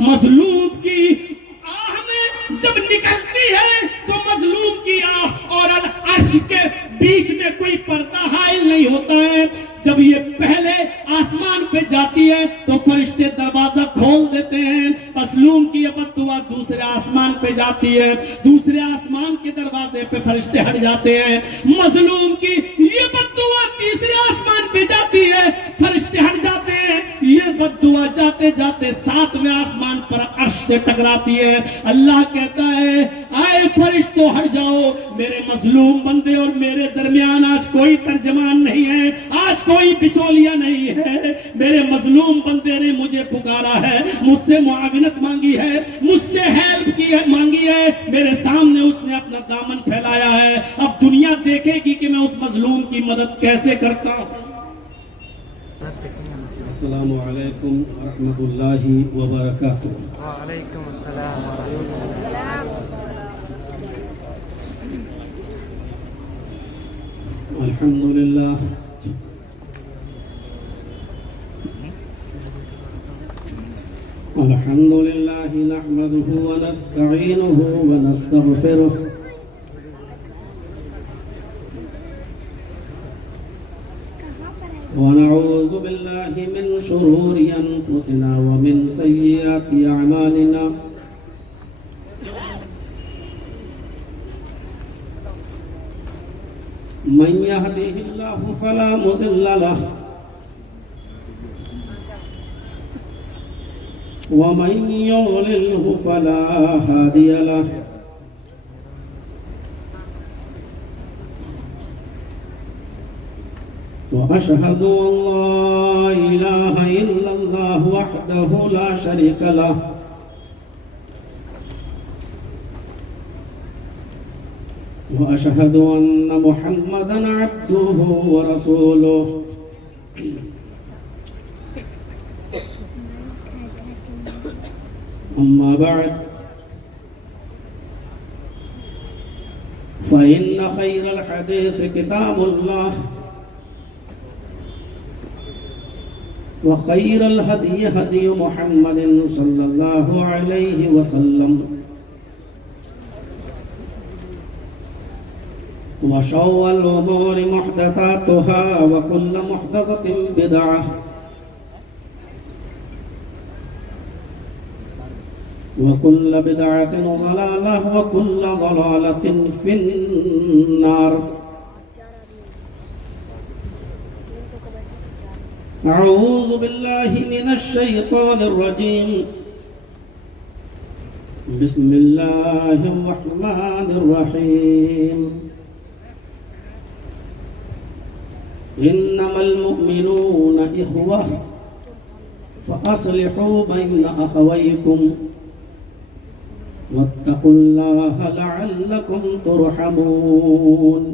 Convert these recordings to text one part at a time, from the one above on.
مظلوم کی آہ میں جب نکلتی ہے تو مظلوم کی آہ اور العرش کے بیچ میں کوئی پردہ حائل نہیں ہوتا ہے. جب یہ پہلے آسمان پہ جاتی ہے تو فرشتے دروازہ کھول دیتے ہیں. مظلوم کی یہ بد دعا دوسرے آسمان پہ جاتی ہے, دوسرے آسمان کے دروازے پہ فرشتے ہٹ جاتے ہیں. مظلوم کی یہ بد دعا تیسرے آسمان پہ جاتی ہے, فرشتے ہٹ جاتے ہیں. یہ بد دعا جاتے جاتے ساتویں آسمان پر عرش سے ٹکراتی ہے. اللہ کہتا ہے آئے فرشتوں ہٹ جاؤ, میرے مظلوم بندے اور میرے درمیان آج کوئی ترجمان نہیں ہے, آج کوئی بچولیا نہیں ہے. میرے مظلوم بندے نے مجھے پکارا ہے, مجھ سے معاونت مانگی ہے, مجھ سے ہیلپ کی ہے, مانگی ہے, میرے سامنے اس نے اپنا دامن پھیلایا ہے. اب دنیا دیکھے گی کہ میں اس مظلوم کی مدد کیسے کرتا ہوں. السلام علیکم ورحمۃ اللہ وبرکاتہ. وعلیکم السلام ورحمۃ اللہ. الحمدللہ الحمدللہ نحمده ونستعینه ونستغفره ونعوذ بالله من شرور أنفسنا ومن سيئات أعمالنا من يهده الله فلا مضل له ومن يضلله فلا هادي له وأشهد أن لا إله إلا الله وحده لا شريك له وأشهد أن محمدًا عبده ورسوله. أما بعد فإن خير الحديث كتاب الله وخير الهدي هدي محمد صلى الله عليه وسلم وشر الأمور محدثاتها وكل محدثة بدعة وكل بدعة ضلالة وكل ضلالة في النار. أعوذ بالله من الشيطان الرجيم. بسم الله الرحمن الرحيم. إنما المؤمنون إخوة فأصلحوا بين أخويكم واتقوا الله لعلكم ترحمون.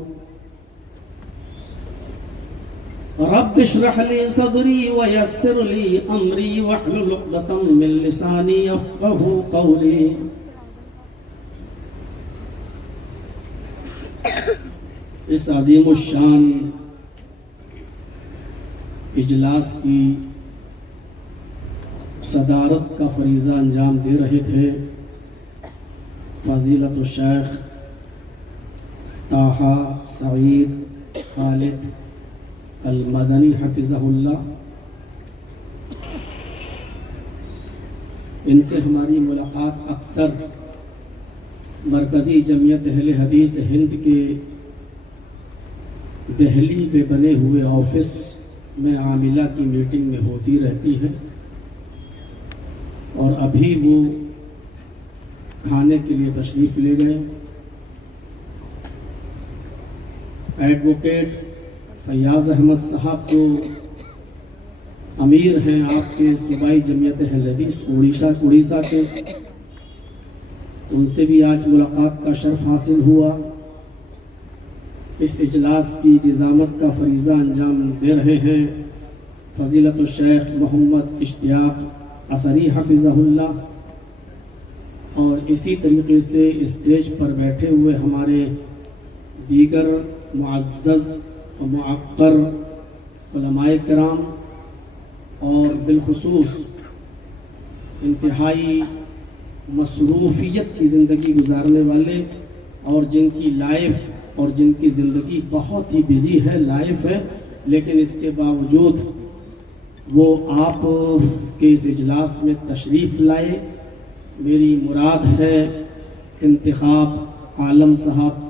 رب اشرح لي صدري ويسر لي أمري واحلل عقدة من لساني يفقهوا قولي. اس عظیم الشان اجلاس کی صدارت کا فریضہ انجام دے رہے تھے فضیلت الشیخ طٰہٰ سعید خالد المدنی حفظہ اللہ. ان سے ہماری ملاقات اکثر مرکزی جمعیت اہل حدیث ہند کے دہلی میں بنے ہوئے آفس میں عاملہ کی میٹنگ میں ہوتی رہتی ہے, اور ابھی وہ کھانے کے لیے تشریف لے گئے. ایڈوکیٹ فیاض احمد صاحب جو امیر ہیں آپ کے صوبائی جمعیت اہل حدیث اڑیسہ کے, ان سے بھی آج ملاقات کا شرف حاصل ہوا. اس اجلاس کی نظامت کا فریضہ انجام دے رہے ہیں فضیلت الشیخ محمد اشتیاق اثری حفظہ اللہ. اور اسی طریقے سے اسٹیج پر بیٹھے ہوئے ہمارے دیگر معزز و معقر علماء کرام, اور بالخصوص انتہائی مصروفیت کی زندگی گزارنے والے اور جن کی لائف اور جن کی زندگی بہت ہی بزی ہے، لائف ہے، لیکن اس کے باوجود وہ آپ کے اس اجلاس میں تشریف لائے۔ میری مراد ہے انتخاب عالم صاحب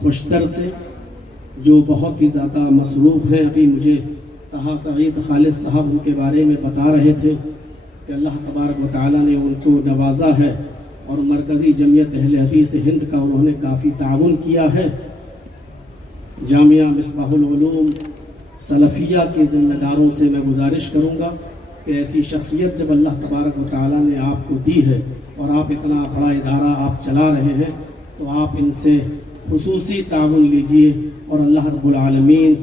خوشتر سے، جو بہت ہی زیادہ مصروف ہیں۔ ابھی مجھے طہا سعید خالد صاحب ان کے بارے میں بتا رہے تھے کہ اللہ تبارک و تعالیٰ نے ان کو نوازا ہے اور مرکزی جمعیت اہل حدیث ہند کا انہوں نے کافی تعاون کیا ہے۔ جامعہ مصباح العلوم سلفیہ کے ذمہ داروں سے میں گزارش کروں گا کہ ایسی شخصیت جب اللہ تبارک و تعالیٰ نے آپ کو دی ہے اور آپ اتنا بڑا ادارہ آپ چلا رہے ہیں، تو آپ ان سے خصوصی تعاون لیجئے، اور اللہ رب العالمین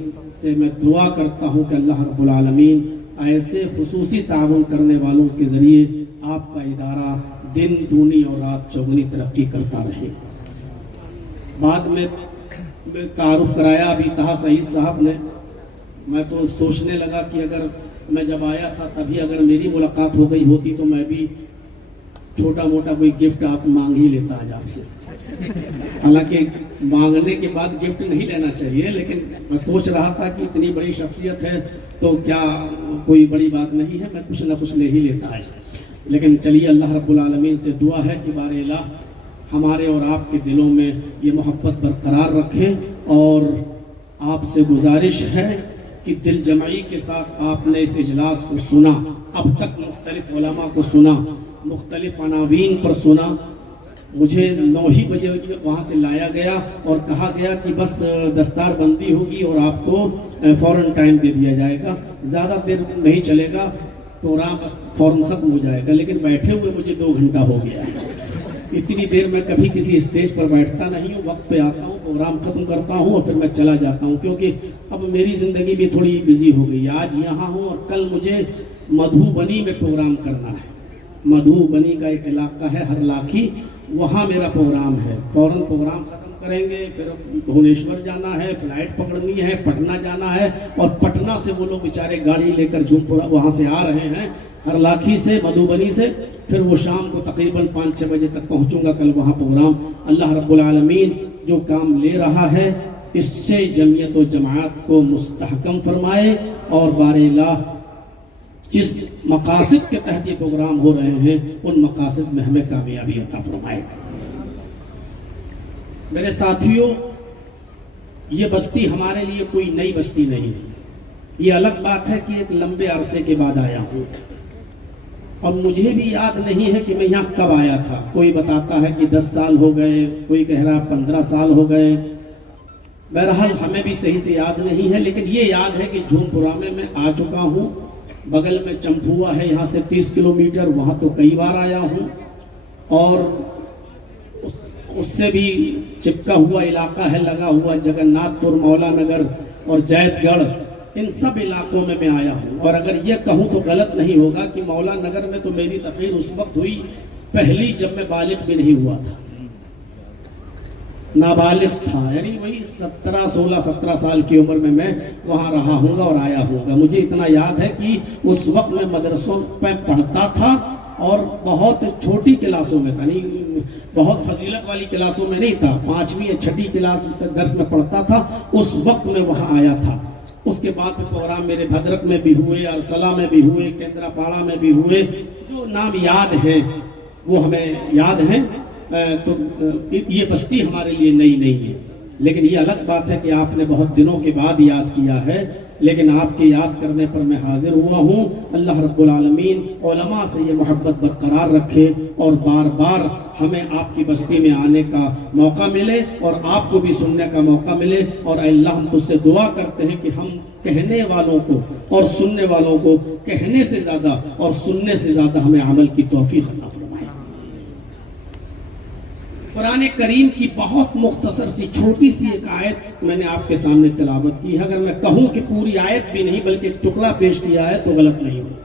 سے میں دعا کرتا ہوں کہ اللہ رب العالمین ایسے خصوصی تعاون کرنے والوں کے ذریعے آپ کا ادارہ دن دونی اور رات چوگنی ترقی کرتا رہے۔ بعد میں تعارف کرایا ابھی طہا سعید صاحب نے، میں تو سوچنے لگا کہ اگر میں جب آیا تھا تبھی اگر میری ملاقات ہو گئی ہوتی تو میں بھی چھوٹا موٹا کوئی گفٹ آپ مانگ ہی لیتا آج آپ سے۔ حالانکہ مانگنے کے بعد گفٹ نہیں لینا چاہیے، لیکن میں سوچ رہا تھا کہ اتنی بڑی شخصیت ہے تو کیا کوئی بڑی بات نہیں ہے، میں کچھ نہ کچھ لے ہی لیتا آج۔ لیکن چلیے اللہ رب العالمین سے دعا ہے کہ بار الہ ہمارے اور آپ کے دلوں میں یہ محبت برقرار رکھے، اور آپ سے گزارش ہے کہ دل جمعی کے ساتھ آپ نے اس اجلاس کو سنا، اب تک مختلف علماء کو سنا، مختلف عناوین پر سنا۔ مجھے 9 بجے وہاں سے لایا گیا اور کہا گیا کہ بس دستار بندی ہوگی اور آپ کو فوراً ٹائم دے دیا جائے گا، زیادہ دیر نہیں چلے گا، پروگرام بس فوراً ختم ہو جائے گا۔ لیکن بیٹھے ہوئے مجھے 2 گھنٹہ ہو گیا ہے۔ اتنی دیر میں کبھی کسی اسٹیج پر بیٹھتا نہیں ہوں، وقت پہ آتا ہوں، پروگرام ختم کرتا ہوں اور پھر میں چلا جاتا ہوں، کیونکہ اب میری زندگی بھی تھوڑی بزی ہو گئی۔ آج یہاں ہوں اور کل مجھے مدھوبنی میں پروگرام کرنا ہے۔ مدھوبنی کا ایک علاقہ ہے ہر لاکھی، وہاں میرا پروگرام ہے۔ فوراً پروگرام ختم کریں گے، پھر بھونیشور جانا ہے، فلائٹ پکڑنی ہے، پٹنہ جانا ہے، اور پٹنہ سے وہ لوگ بیچارے گاڑی لے کر جھومپورا وہاں سے آ رہے ہیں، ہر لاکھی سے، مدھوبنی سے، پھر وہ شام کو تقریباً 5-6 بجے تک پہنچوں گا کل وہاں پروگرام۔ اللہ رب العالمین جو کام لے رہا ہے اس سے جمعیت و جماعت کو مستحکم فرمائے، اور بار الہ جس مقاصد کے تحت یہ پروگرام ہو رہے ہیں ان مقاصد میں ہمیں کامیابی عطا فرمائے۔ میرے ساتھیوں، یہ بستی ہمارے لیے کوئی نئی بستی نہیں ہے۔ یہ الگ بات ہے کہ ایک لمبے عرصے کے بعد آیا ہوں، اور مجھے بھی یاد نہیں ہے کہ میں یہاں کب آیا تھا۔ کوئی بتاتا ہے کہ 10 سال ہو گئے، کوئی کہہ رہا 15 سال ہو گئے۔ بہرحال ہمیں بھی صحیح سے یاد نہیں ہے، لیکن یہ یاد ہے کہ جھومپورا میں میں آ چکا ہوں۔ بغل میں چمپھوا ہے یہاں سے 30 کلومیٹر، وہاھ تو کئی بار آیا ہوں، اور اس سے بھی چپکا ہوا علاقہ ہے، لگا ہوا جگن ناتھ پور، مولا نگر اور جیت گڑھ، ان سب علاقوں میں میں آیا ہوں۔ اور اگر یہ کہوں تو غلط نہیں ہوگا کہ مولا نگر میں تو میری تقریر اس وقت ہوئی پہلی جب میں بالغ بھی نہیں ہوا تھا، نابالغ تھا، یعنی وہی 16-17 سال کی عمر میں وہاں رہا ہوں گا اور آیا ہوں گا۔ مجھے اتنا یاد ہے کہ اس وقت میں مدرسوں پہ پڑھتا تھا اور بہت چھوٹی کلاسوں میں تھا، نہیں بہت فضیلت والی کلاسوں میں نہیں تھا، 5ویں یا 6ٹھی کلاس درس میں پڑھتا تھا، اس وقت میں وہاں آیا تھا۔ اس کے بعد پروگرام میرے بھدرک میں بھی ہوئے، ارسلہ میں بھی ہوئے، کیندرا پاڑا میں بھی ہوئے، جو نام یاد ہیں وہ ہمیں یاد ہیں۔ تو یہ بستی ہمارے لیے نئی نہیں ہے، لیکن یہ الگ بات ہے کہ آپ نے بہت دنوں کے بعد یاد کیا ہے، لیکن آپ کے یاد کرنے پر میں حاضر ہوا ہوں۔ اللہ رب العالمین علماء سے یہ محبت برقرار رکھے اور بار بار ہمیں آپ کی بستی میں آنے کا موقع ملے اور آپ کو بھی سننے کا موقع ملے، اور اے اللہ ہم تجھ سے دعا کرتے ہیں کہ ہم کہنے والوں کو اور سننے والوں کو کہنے سے زیادہ اور سننے سے زیادہ ہمیں عمل کی توفیق عطا فرمائے۔ قرآن کریم کی بہت مختصر سی چھوٹی سی ایک آیت میں نے آپ کے سامنے تلاوت کی ہے۔ اگر میں کہوں کہ پوری آیت بھی نہیں بلکہ ٹکڑا پیش کیا ہے تو غلط نہیں ہو۔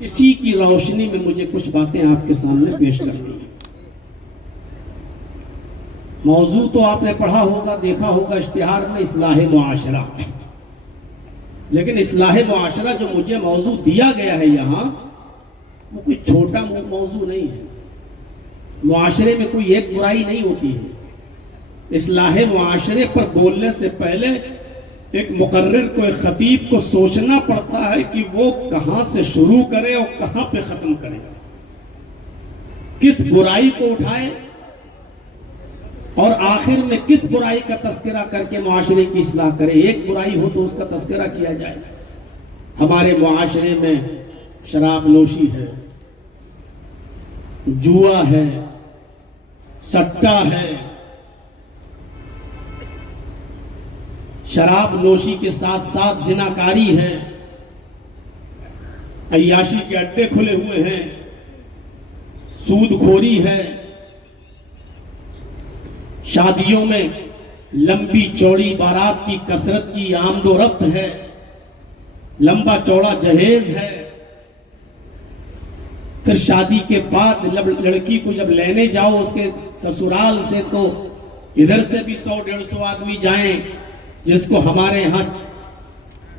اسی کی روشنی میں مجھے کچھ باتیں آپ کے سامنے پیش کرنی ہیں۔ موضوع تو آپ نے پڑھا ہوگا، دیکھا ہوگا اشتہار میں، اصلاح معاشرہ، لیکن اصلاح معاشرہ جو مجھے موضوع دیا گیا ہے یہاں، وہ کوئی چھوٹا موضوع نہیں ہے. معاشرے میں کوئی ایک برائی نہیں ہوتی ہے. اصلاح معاشرے پر بولنے سے پہلے ایک مقرر کو، ایک خطیب کو سوچنا پڑتا ہے کہ وہ کہاں سے شروع کرے اور کہاں پہ ختم کرے، کس برائی کو اٹھائے اور آخر میں کس برائی کا تذکرہ کر کے معاشرے کی اصلاح کرے. ایک برائی ہو تو اس کا تذکرہ کیا جائے. ہمارے معاشرے میں شراب نوشی ہے، جوا ہے، سٹا ہے. شراب نوشی کے ساتھ ساتھ زناکاری ہے، عیاشی کے اڈے کھلے ہوئے ہیں، سود خوری ہے. شادیوں میں لمبی چوڑی بارات کی کثرت کی آمد و رفت ہے، لمبا چوڑا جہیز ہے. پھر شادی کے بعد لڑکی کو جب لینے جاؤ اس کے سسرال سے تو ادھر سے بھی 100-150 آدمی جائیں، جس کو ہمارے ہاں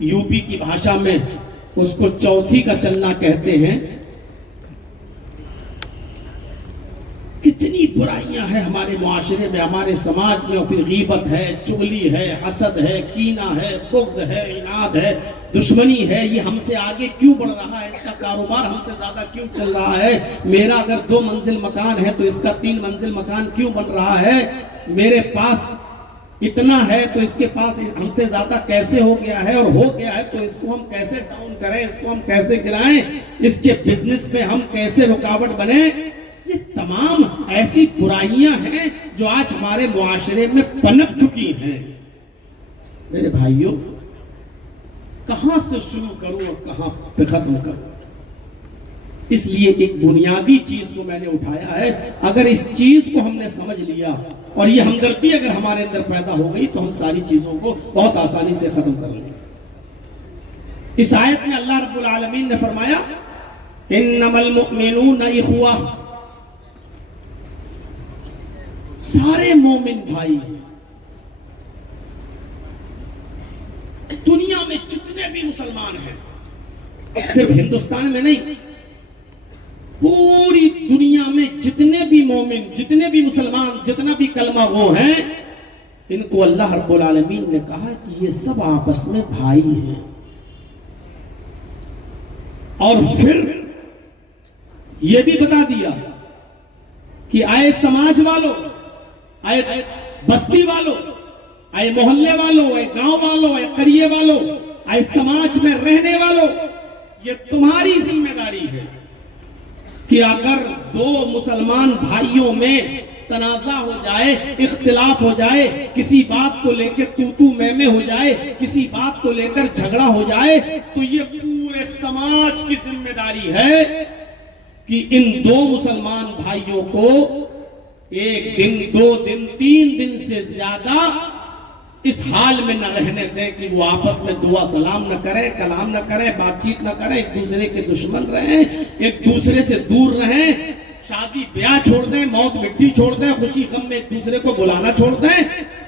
یو پی کی بھاشا میں اس کو چوتھی کا چلنا کہتے ہیں. کتنی برائیاں ہیں ہمارے معاشرے میں، ہمارے سماج میں. اور پھر غیبت ہے، چغلی ہے، حسد ہے، کینہ ہے، بغض ہے، عناد ہے، دشمنی ہے. یہ ہم سے آگے کیوں بڑھ رہا ہے؟ اس کا کاروبار ہم سے زیادہ کیوں چل رہا ہے؟ میرا اگر 2 منزل مکان ہے تو اس کا 3 منزل مکان کیوں بن رہا ہے؟ میرے پاس اتنا ہے تو اس کے پاس ہم سے زیادہ کیسے ہو گیا ہے؟ اور ہو گیا ہے تو اس کو ہم کیسے ڈاؤن کریں، اس کو ہم کیسے گرائیں، اس کے بزنس میں ہم کیسے رکاوٹ بنیں؟ یہ تمام ایسی برائیاں ہیں جو آج ہمارے معاشرے میں پنپ چکی ہیں. میرے بھائیوں، کہاں سے شروع کروں اور کہاں پہ ختم کروں؟ اس لیے ایک بنیادی چیز کو میں نے اٹھایا ہے. اگر اس چیز کو ہم نے سمجھ لیا اور یہ ہمدردی اگر ہمارے اندر پیدا ہو گئی تو ہم ساری چیزوں کو بہت آسانی سے ختم کر لیں گے. اس آیت میں اللہ رب العالمین نے فرمایا انما المؤمنون اخوہ، سارے مومن بھائی. دنیا میں جتنے بھی مسلمان ہیں، صرف ہندوستان میں نہیں، پوری دنیا میں جتنے بھی مومن، جتنے بھی مسلمان، جتنا بھی کلمہ وہ ہیں، ان کو اللہ رب العالمین نے کہا کہ یہ سب آپس میں بھائی ہیں. اور پھر یہ بھی بتا دیا کہ آئے سماج والوں، آئے بستی والوں، آئے محلے والوں، آئے گاؤں والوں، آئے قریے والوں، آئے سماج میں رہنے والوں، یہ تمہاری ذمہ داری ہے کہ اگر 2 مسلمان بھائیوں میں تنازع ہو جائے، اختلاف ہو جائے، کسی بات کو لے کے تو میں ہو جائے، کسی بات کو لے کر جھگڑا ہو جائے، تو یہ پورے سماج کی ذمہ داری ہے کہ ان 2 مسلمان بھائیوں کو 1 دن، 2 دن، 3 دن سے زیادہ اس حال میں نہ رہنے دیں کہ وہ آپس میں دعا سلام نہ کریں، کلام نہ کریں، بات چیت نہ کریں، ایک دوسرے کے دشمن رہیں، ایک دوسرے سے دور رہیں، شادی بیاہ چھوڑ دیں، موت مٹی چھوڑ دیں، خوشی غم میں ایک دوسرے کو بلانا چھوڑ دیں.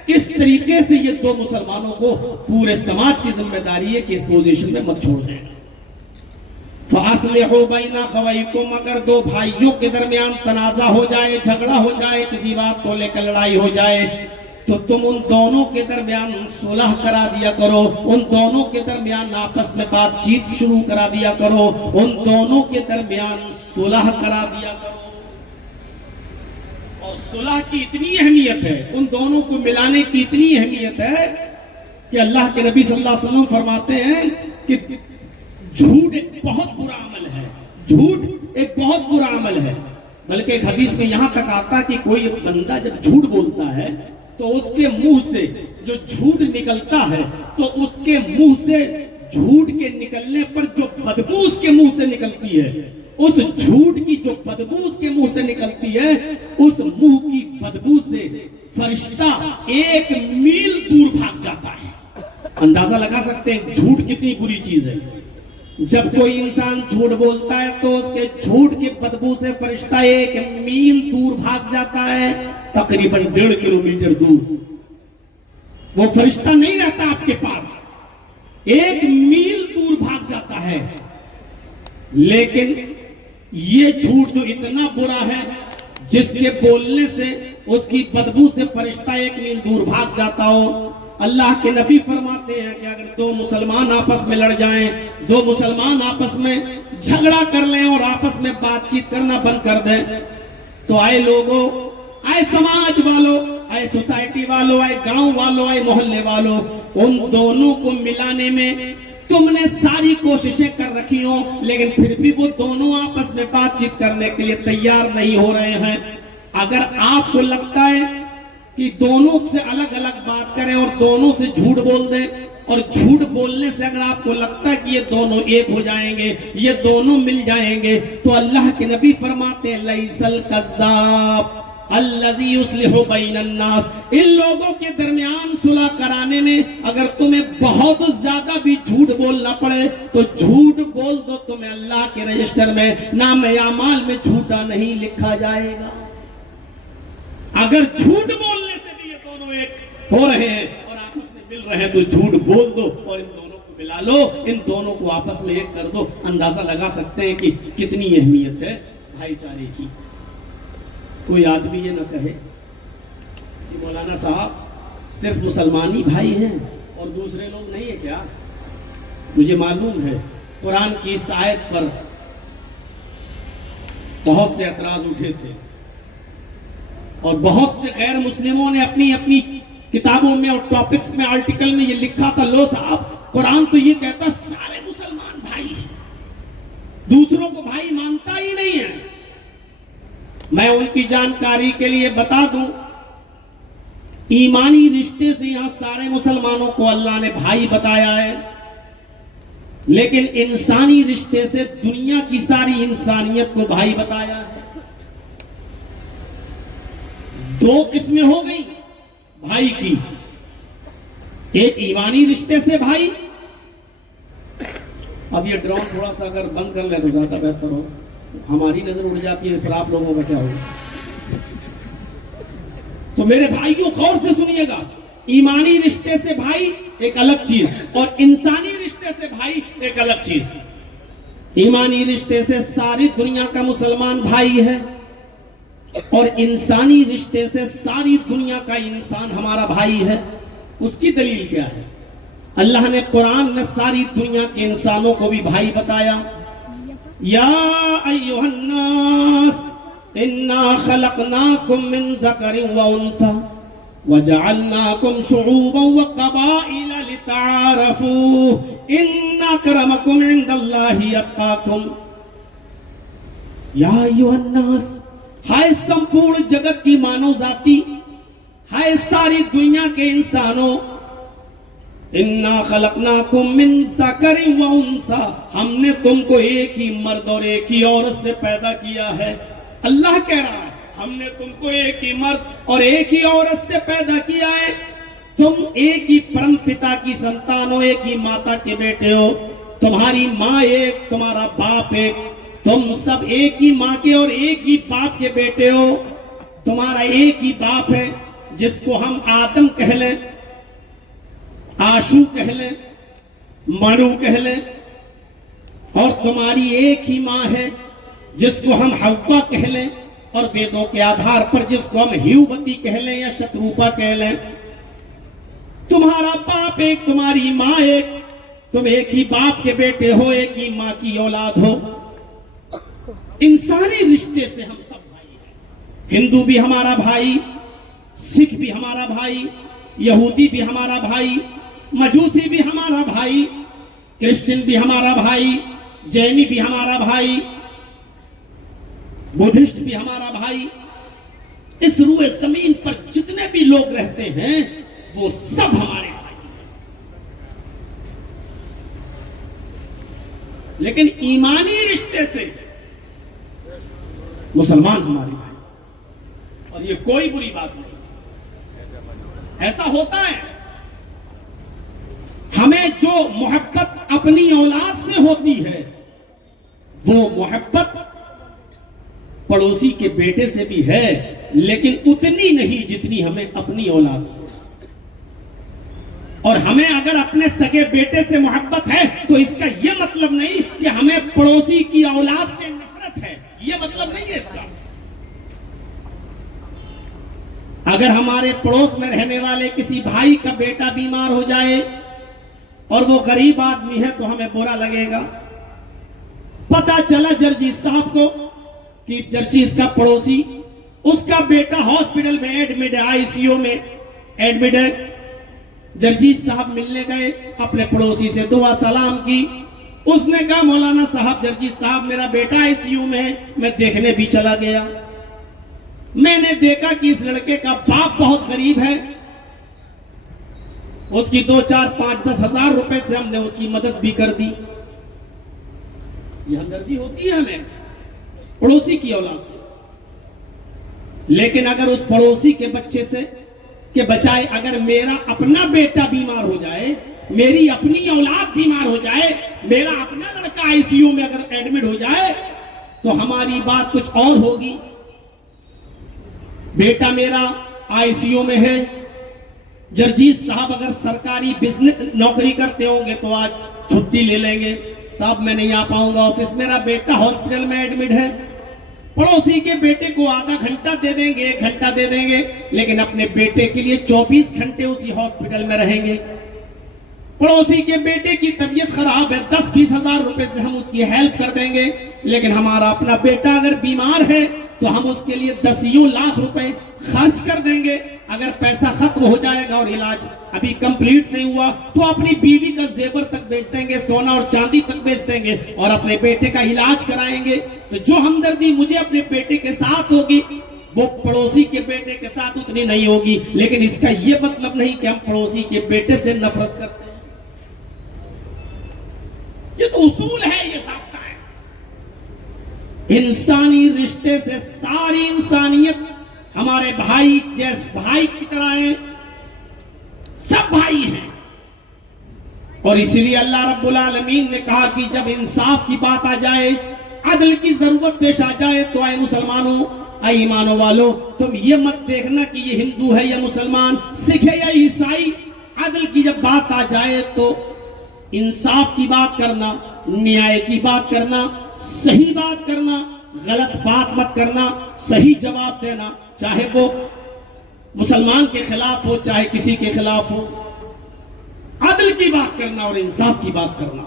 اس طریقے سے یہ 2 مسلمانوں کو پورے سماج کی ذمہ داری ہے کہ اس پوزیشن میں مت چھوڑ دیں. فَأَصْلِحُوا بَيْنَ أَخَوَيْكُمْ، اگر 2 بھائیوں کے درمیان تنازع ہو جائے، جھگڑا ہو جائے، کسی بات کو لے کر لڑائی ہو جائے، تو تم ان دونوں کے درمیان صلح کرا دیا کرو، ان دونوں کے درمیان آپس میں بات چیت شروع کرا دیا کرو، ان دونوں کے درمیان صلح کرا دیا کرو. اور صلح کی اتنی اہمیت ہے، ان دونوں کو ملانے کی اتنی اہمیت ہے کہ اللہ کے نبی صلی اللہ علیہ وسلم فرماتے ہیں کہ جھوٹ ایک بہت برا عمل ہے. جھوٹ ایک بہت برا عمل ہے. بلکہ ایک حدیث میں یہاں تک آتا کہ کوئی بندہ جب جھوٹ بولتا ہے تو اس کے منہ سے جو جھوٹ نکلتا ہے تو اس کے منہ سے جھوٹ کے نکلنے پر جو بدبو اس کے منہ سے نکلتی ہے، اس جھوٹ کی جو بدبو اس کے منہ سے نکلتی ہے، اس منہ کی بدبو سے فرشتہ 1 میل دور بھاگ جاتا ہے. اندازہ لگا سکتے ہیں جھوٹ کتنی بری چیز ہے. جب کوئی انسان جھوٹ بولتا ہے تو اس کے جھوٹ کی بدبو سے فرشتہ 1 میل دور بھاگ جاتا ہے، تقریباً 1.5 کلومیٹر دور. وہ فرشتہ نہیں رہتا آپ کے پاس، 1 میل دور بھاگ جاتا ہے. لیکن یہ جھوٹ جو اتنا برا ہے جس کے بولنے سے اس کی بدبو سے فرشتہ 1 میل دور بھاگ جاتا ہو. اللہ کے نبی فرماتے ہیں کہ اگر 2 مسلمان آپس میں لڑ جائیں, 2 مسلمان آپس میں جھگڑا کر لیں اور آپس میں بات چیت کرنا بند کر دیں, تو آئے لوگوں, آئے سماج والوں, آئے سوسائٹی والوں, آئے گاؤں والوں, آئے محلے والوں, ان دونوں کو ملانے میں تم نے ساری کوششیں کر رکھی ہوں, لیکن پھر بھی وہ دونوں آپس میں بات چیت کرنے کے لیے تیار نہیں ہو رہے ہیں. اگر آپ کو لگتا ہے کہ دونوں سے الگ الگ بات کریں اور دونوں سے جھوٹ بول دیں, اور جھوٹ بولنے سے اگر آپ کو لگتا ہے کہ یہ دونوں ایک ہو جائیں گے, یہ دونوں مل جائیں گے, تو اللہ کے نبی فرماتے ہیں لیس الکذاب الذی یصلح بین الناس, ان لوگوں کے درمیان صلح کرانے میں اگر تمہیں بہت زیادہ بھی جھوٹ بولنا پڑے تو جھوٹ بول دو, تمہیں اللہ کے رجسٹر میں نام اعمال میں جھوٹا نہیں لکھا جائے گا. اگر جھوٹ بولنے سے بھی یہ دونوں ایک ہو رہے ہیں اور آپس میں مل رہے ہیں تو جھوٹ بول دو اور ان دونوں کو ملا لو, ان دونوں کو آپس میں ایک کر دو. اندازہ لگا سکتے ہیں کہ کتنی اہمیت ہے بھائی چارے کی. کوئی آدمی یہ نہ کہے کہ مولانا صاحب صرف مسلمان ہی بھائی ہیں اور دوسرے لوگ نہیں ہیں کیا. مجھے معلوم ہے قرآن کی اس آیت پر بہت سے اعتراض اٹھے تھے اور بہت سے غیر مسلموں نے اپنی اپنی کتابوں میں اور ٹاپکس میں آرٹیکل میں یہ لکھا تھا, لو صاحب قرآن تو یہ کہتا سارے مسلمان بھائی ہیں, دوسروں کو بھائی مانتا ہی نہیں ہے. میں ان کی جانکاری کے لیے بتا دوں, ایمانی رشتے سے یہاں سارے مسلمانوں کو اللہ نے بھائی بتایا ہے, لیکن انسانی رشتے سے دنیا کی ساری انسانیت کو بھائی بتایا ہے. 2 قسمیں ہو گئی بھائی کی, ایک ایمانی رشتے سے بھائی. اب یہ ڈرون تھوڑا سا اگر بند کر لے تو زیادہ بہتر ہو, ہماری نظر اڑ جاتی ہے, پھر آپ لوگوں کا کیا ہوگا. تو میرے بھائیوں غور سے سنیے گا, ایمانی رشتے سے بھائی ایک الگ چیز اور انسانی رشتے سے بھائی ایک الگ چیز. ایمانی رشتے سے ساری دنیا کا مسلمان بھائی ہے اور انسانی رشتے سے ساری دنیا کا انسان ہمارا بھائی ہے. اس کی دلیل کیا ہے؟ اللہ نے قرآن میں ساری دنیا کے انسانوں کو بھی بھائی بتایا. یا ایھا الناس انا خلقناکم من ذکر و انثی وجعلناکم شعوبا وقبائل لتعارفوا ان اکرمکم عند اللہ اتقاکم. یا ایھا الناس, ہائے سمپورن جگت کی مانو ذاتی, ہائے ساری دنیا کے انسانوں, انا خلقناکم من ذکر و انثی, ہم نے تم کو ایک ہی مرد اور ایک ہی عورت سے پیدا کیا ہے. اللہ کہہ رہا ہے ہم نے تم کو ایک ہی مرد اور ایک ہی عورت سے پیدا کیا ہے. تم ایک ہی پرم پتا کی سنتان ہو, ایک ہی ماتا کے بیٹے ہو, تمہاری ماں ایک, تمہارا باپ ایک, تم سب ایک ہی ماں کے اور ایک ہی باپ کے بیٹے ہو. تمہارا ایک ہی باپ ہے جس کو ہم آدم کہہ لیں, آشو کہہ لیں, منو کہہ لیں, اور تمہاری ایک ہی ماں ہے جس کو ہم حوا کہہ لیں, اور ویدوں کے آدھار پر جس کو ہم ہیوبتی کہہ لیں یا شتروپا کہہ لیں. تمہارا باپ ایک, تمہاری ماں ایک, تم ایک ہی باپ کے بیٹے ہو, ایک ہی ماں کی اولاد ہو. انسانی رشتے سے ہم سب بھائی ہیں. ہندو بھی ہمارا بھائی, سکھ بھی ہمارا بھائی, یہودی بھی ہمارا بھائی, مجوسی بھی ہمارا بھائی, کرسچن بھی ہمارا بھائی, جینی بھی ہمارا بھائی, بدھسٹ بھی ہمارا بھائی. اس روئے زمین پر جتنے بھی لوگ رہتے ہیں وہ سب ہمارے بھائی ہیں. لیکن ایمانی رشتے سے مسلمان ہمارے بھائی, اور یہ کوئی بری بات نہیں. ایسا ہوتا ہے, ہمیں جو محبت اپنی اولاد سے ہوتی ہے وہ محبت پڑوسی کے بیٹے سے بھی ہے, لیکن اتنی نہیں جتنی ہمیں اپنی اولاد سے. اور ہمیں اگر اپنے سگے بیٹے سے محبت ہے تو اس کا یہ مطلب نہیں کہ ہمیں پڑوسی کی اولاد سے نفرت ہے. یہ مطلب نہیں ہے اس کا. اگر ہمارے پڑوس میں رہنے والے کسی بھائی کا بیٹا بیمار ہو جائے اور وہ غریب آدمی ہے تو ہمیں برا لگے گا. پتہ چلا جرجیز صاحب کو کہ جرجیز کا پڑوسی اس کا بیٹا ہاسپٹل میں ایڈمٹ ہے, آئی سی یو میں ایڈمٹ ہے. جرجیز صاحب ملنے گئے, اپنے پڑوسی سے دعا سلام کی. اس نے کہا مولانا صاحب, جرجیز صاحب میرا بیٹا آئی سی یو میں ہے. میں دیکھنے بھی چلا گیا. میں نے دیکھا کہ اس لڑکے کا باپ بہت غریب ہے. اس کی 2 4 5 10 ہزار روپے سے ہم نے اس کی مدد بھی کر دی. یہ ہمدردی ہوتی ہے ہمیں پڑوسی کی اولاد سے. لیکن اگر اس پڑوسی کے بچے سے کے بچائے اگر میرا اپنا بیٹا بیمار ہو جائے, میری اپنی اولاد بیمار ہو جائے, میرا اپنا لڑکا آئی سی یو میں اگر ایڈمٹ ہو جائے تو ہماری بات کچھ اور ہوگی. بیٹا میرا آئی سی یو میں ہے. جرجیز صاحب اگر سرکاری بزنس نوکری کرتے ہوں گے تو آج چھٹی لے لیں گے, صاحب میں نہیں آ پاؤں گا آفس, میرا بیٹا ہاسپٹل میں ایڈمٹ ہے. پڑوسی کے بیٹے کو آدھا گھنٹہ دے دیں گے, 1 گھنٹہ دے دیں گے, لیکن اپنے بیٹے کے لیے 24 گھنٹے اسی ہاسپٹل میں رہیں گے. پڑوسی کے بیٹے کی طبیعت خراب ہے, 10-20 ہزار روپے سے ہم اس کی ہیلپ کر دیں گے, لیکن ہمارا اپنا بیٹا اگر بیمار ہے تو ہم اس کے لیے 10 لاکھ روپے خرچ کر دیں گے. اگر پیسہ ختم ہو جائے گا اور علاج ابھی کمپلیٹ نہیں ہوا تو اپنی بیوی کا زیور تک بیچ دیں گے, سونا اور چاندی تک بیچ دیں گے اور اپنے بیٹے کا علاج کرائیں گے. تو جو ہمدردی مجھے اپنے بیٹے کے ساتھ ہوگی وہ پڑوسی کے بیٹے کے ساتھ اتنی نہیں ہوگی. لیکن اس کا یہ مطلب نہیں کہ ہم پڑوسی کے بیٹے سے نفرت کرتے ہیں. یہ تو اصول ہے, یہ ضابطہ ہے. انسانی رشتے سے ساری انسانیت ہمارے بھائی جیسے بھائی کی طرح ہیں, سب بھائی ہیں. اور اسی لیے اللہ رب العالمین نے کہا کہ جب انصاف کی بات آ جائے, عدل کی ضرورت پیش آ جائے تو اے مسلمانوں, اے ایمانوں والو, تم یہ مت دیکھنا کہ یہ ہندو ہے یا مسلمان, سکھ ہے یا عیسائی. عدل کی جب بات آ جائے تو انصاف کی بات کرنا, نیائے کی بات کرنا, صحیح بات کرنا, غلط بات مت کرنا, صحیح جواب دینا, چاہے وہ مسلمان کے خلاف ہو چاہے کسی کے خلاف ہو. عدل کی بات کرنا اور انصاف کی بات کرنا.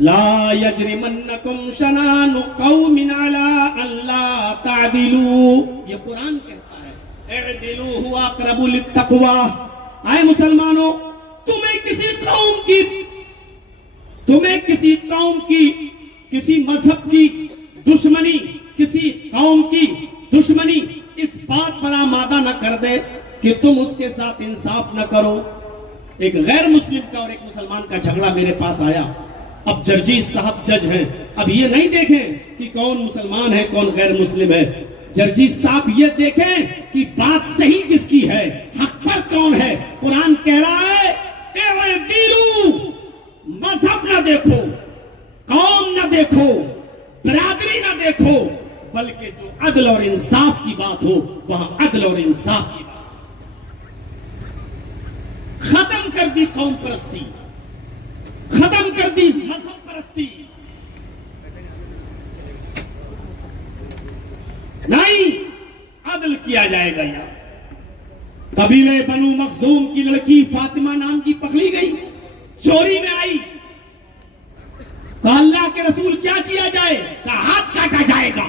لا یجرمنکم شنان قوم علی ان لا تعدلوا, یہ قرآن کہتا ہے اعدلوا هو اقرب للتقوی. اے مسلمانوں, تمہیں کسی قوم کی کسی مذہب کی دشمنی, کسی قوم کی دشمنی اس بات پر آمادہ نہ کر دے کہ تم اس کے ساتھ انصاف نہ کرو. ایک غیر مسلم کا اور ایک مسلمان کا جھگڑا میرے پاس آیا. اب جرجیز صاحب جج ہیں, اب یہ نہیں دیکھیں کہ کون مسلمان ہے کون غیر مسلم ہے. جرجیز صاحب یہ دیکھیں کہ بات صحیح کس کی ہے, حق پر کون ہے. قرآن کہہ رہا ہے اعدلوا, مذہب نہ دیکھو, قوم نہ دیکھو, برادری نہ دیکھو, بلکہ جو عدل اور انصاف کی بات ہو وہاں عدل اور انصاف کی بات. ختم کر دی قوم پرستی, ختم کر دی مذہب پرستی. نہیں, عدل کیا جائے گا. یار قبیلے بنو مخزوم کی لڑکی فاطمہ نام کی پکڑی گئی, چوری میں آئی. کہا اللہ کے رسول کیا کیا جائے؟ کہا ہاتھ کاٹا جائے گا.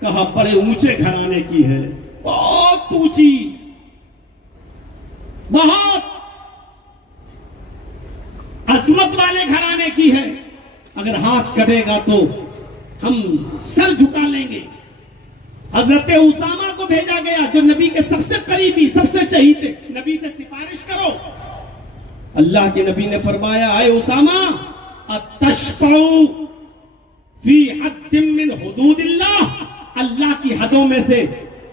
کہا بڑے اونچے گھرانے کی ہے, بہت اونچی, بہت عظمت والے گھرانے کی ہے, اگر ہاتھ کٹے گا تو ہم سر جھکا لیں گے. حضرت اسامہ کو بھیجا گیا جو نبی کے سب سے قریبی, سب سے چہیتے, نبی سے سفارش کرو. اللہ کے نبی نے فرمایا اے اسامہ اتشفعوا فی حد من حدود اللہ, اللہ کی حدوں میں سے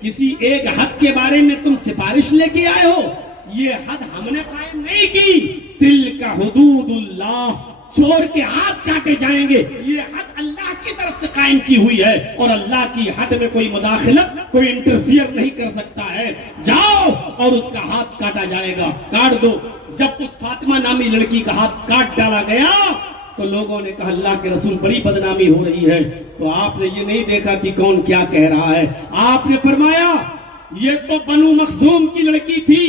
کسی ایک حد کے بارے میں تم سفارش لے کے آئے ہو, یہ حد ہم نے قائم نہیں کی. تلک حدود اللہ, چور کے ہاتھ کاٹے جائیں گے, یہ حد اللہ کی طرف سے قائم کی ہوئی ہے اور اللہ کی حد میں کوئی مداخلت, کوئی انٹرفیئر نہیں کر سکتا ہے. جاؤ اور اس کا ہاتھ کاٹا جائے گا, کاٹ دو. جب اس فاطمہ نامی لڑکی کا ہاتھ کاٹ ڈالا گیا تو لوگوں نے کہا اللہ کے رسول بڑی بدنامی ہو رہی ہے. تو آپ نے یہ نہیں دیکھا کہ کون کیا کہہ رہا ہے. آپ نے فرمایا یہ تو بنو مخزوم کی لڑکی تھی,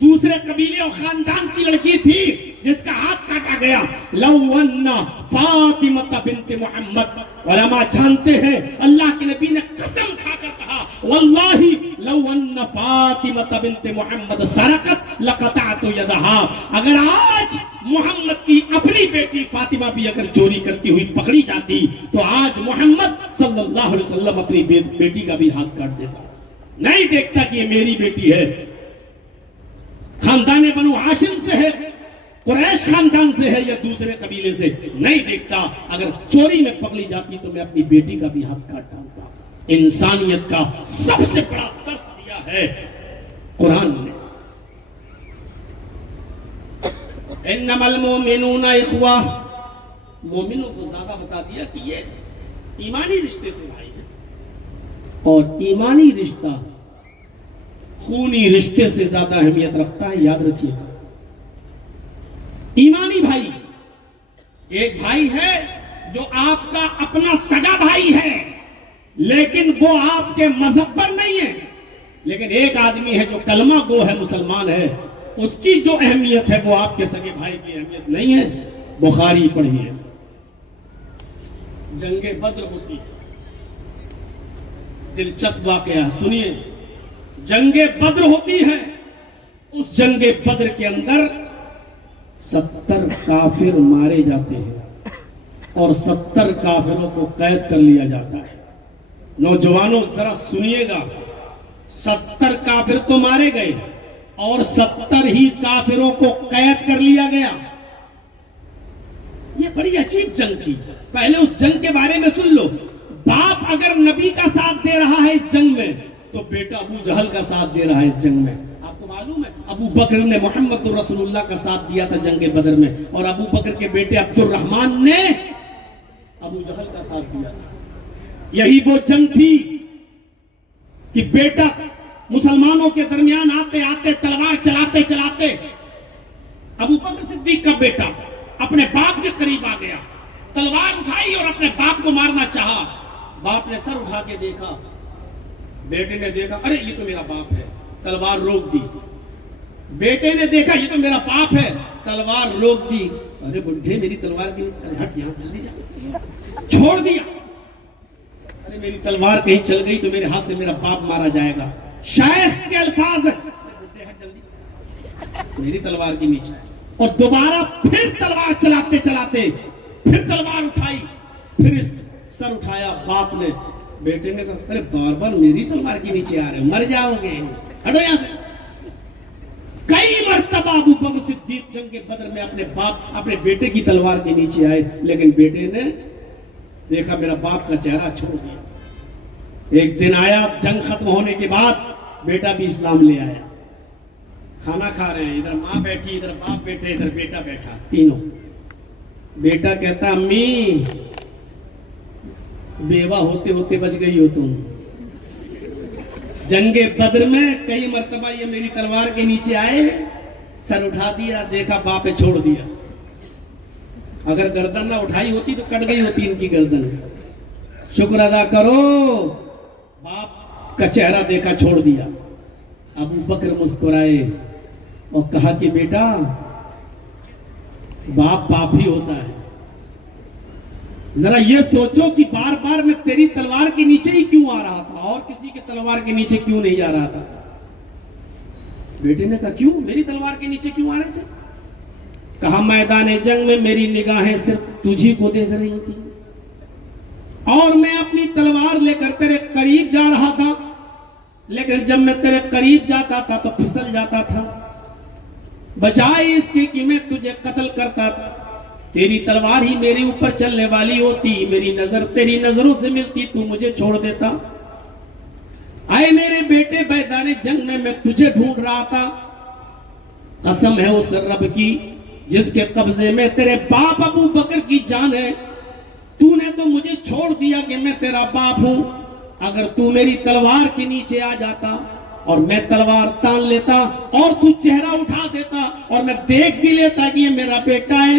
دوسرے قبیلے اور خاندان کی لڑکی تھی جس کا ہاتھ کاٹا گیا. لو ان فاطمہ بنت محمد, علماء جانتے ہیں اللہ کے نبی نے قسم کھا کر کہا واللہ لو ان فاطمہ بنت محمد سرقت لقطعت یدہا, اگر آج محمد کی اپنی بیٹی فاطمہ بھی اگر چوری کرتی ہوئی پکڑی جاتی تو آج محمد صلی اللہ علیہ وسلم اپنی بیٹی کا بھی ہاتھ کاٹ دیتا. نہیں دیکھتا کہ یہ میری بیٹی ہے, خاندان بنو ہاشم سے ہے, قریش خاندان سے ہے یا دوسرے قبیلے سے, نہیں دیکھتا. اگر چوری میں پکڑی جاتی تو میں اپنی بیٹی کا بھی ہاتھ کاٹ ڈالتا. انسانیت کا سب سے بڑا درس دیا ہے قرآن نے. انما المؤمنون اخوہ, مومنوں کو زیادہ بتا دیا کہ یہ ایمانی رشتے سے بھائی ہیں, اور ایمانی رشتہ خونی رشتے سے زیادہ اہمیت رکھتا ہے, یاد رکھیے. ایمانی بھائی ایک بھائی ہے جو آپ کا اپنا سگا بھائی ہے لیکن وہ آپ کے مذہب پر نہیں ہے, لیکن ایک آدمی ہے جو کلمہ گو ہے, مسلمان ہے, اس کی جو اہمیت ہے وہ آپ کے سگے بھائی کی اہمیت نہیں ہے. بخاری پڑھیے, جنگ بدر ہوتی, دلچسپ واقعہ سنیے. جنگ بدر ہوتی ہے, اس جنگ بدر کے اندر 70 کافر مارے جاتے ہیں اور 70 کافروں کو قید کر لیا جاتا ہے. نوجوانوں ذرا سنیے گا, 70 کافر تو مارے گئے اور 70 ہی کافروں کو قید کر لیا گیا. یہ بڑی عجیب جنگ تھی. پہلے اس جنگ کے بارے میں سن لو. باپ اگر نبی کا ساتھ دے رہا ہے اس جنگ میں تو بیٹا ابو جہل کا ساتھ دے رہا ہے اس جنگ میں. آپ کو معلوم ہے ابو بکر نے محمد رسول اللہ کا ساتھ دیا تھا جنگ بدر میں, اور ابو بکر کے بیٹے عبد الرحمن نے ابو جہل کا ساتھ دیا تھا. یہی وہ جنگ تھی کہ بیٹا مسلمانوں کے درمیان آتے آتے تلوار چلاتے چلاتے ابو بکر صدیق کا بیٹا اپنے باپ کے قریب آ گیا, تلوار اٹھائی اور اپنے باپ کو مارنا چاہا. باپ نے سر اٹھا کے دیکھا, بیٹے نے دیکھا ارے یہ تو میرا باپ ہے, تلوار روک دی. بیٹے نے دیکھا یہ تو میرا باپ ہے, تلوار روک دی. ارے بڈھے میری تلوار کی ہٹ یہاں جلدی جا, چھوڑ دیا. ارے میری تلوار کہیں چل گئی تو میرے ہاتھ سے میرا باپ مارا جائے گا. شیخ کے الفاظ, بڈھے ہٹ جلدی, میری تلوار کی نیچے. اور دوبارہ پھر تلوار چلاتے چلاتے پھر تلوار اٹھائی, پھر سر اٹھایا. باپ نے, بیٹے نے کہا ارے بار بار میری تلوار کے نیچے آ رہے ہو, مر جاؤ گے, ہٹو یہاں سے. کئی مرتبہ ابو بکر صدیق جنگ بدر میں اپنے باپ اپنے بیٹے کی تلوار کے نیچے آئے, لیکن بیٹے نے دیکھا میرا باپ کا چہرہ چھوڑ دیا. ایک دن آیا جنگ ختم ہونے کے بعد, بیٹا بھی اسلام لے آیا. کھانا کھا رہے ہیں, ادھر ماں بیٹھی, ادھر باپ بیٹھے, ادھر بیٹا بیٹھا, تینوں. بیٹا کہتا امی بیوہ ہوتے ہوتے بچ گئی ہو تم. جنگ بدر میں کئی مرتبہ یہ میری تلوار کے نیچے آئے, سر اٹھا دیا, دیکھا باپ چھوڑ دیا. اگر گردن نہ اٹھائی ہوتی تو کٹ گئی ہوتی ان کی گردن. شکر ادا کرو, باپ کا چہرہ دیکھا چھوڑ دیا. ابو بکر مسکرائے اور کہا کہ بیٹا باپ باپ ہی ہوتا ہے. ذرا یہ سوچو کہ بار بار میں تیری تلوار کے نیچے ہی کیوں آ رہا تھا اور کسی کی تلوار کے نیچے کیوں نہیں آ رہا تھا. بیٹے نے کہا کیوں میری تلوار کے نیچے کیوں آ رہے تھے؟ کہا میدان جنگ میں میری نگاہیں صرف تجھی کو دیکھ رہی تھی اور میں اپنی تلوار لے کر تیرے قریب جا رہا تھا, لیکن جب میں تیرے قریب جاتا تھا تو پھسل جاتا تھا. بجائے اس کی کہ میں تجھے قتل کرتا تھا, تیری تلوار ہی میرے اوپر چلنے والی ہوتی, میری نظر تیری نظروں سے ملتی, تو مجھے چھوڑ دیتا. آئے میرے بیٹے میدان جنگ میں تجھے ڈھونڈ رہا تھا. قسم ہے اس رب کی جس کے قبضے میں تیرے باپ ابو بکر کی جان ہے, تو نے تو مجھے چھوڑ دیا کہ میں تیرا باپ ہوں. اگر تو میری تلوار کے نیچے آ جاتا اور میں تلوار تان لیتا اور تو چہرہ اٹھا دیتا اور میں دیکھ بھی لیتا کہ یہ میرا بیٹا ہے,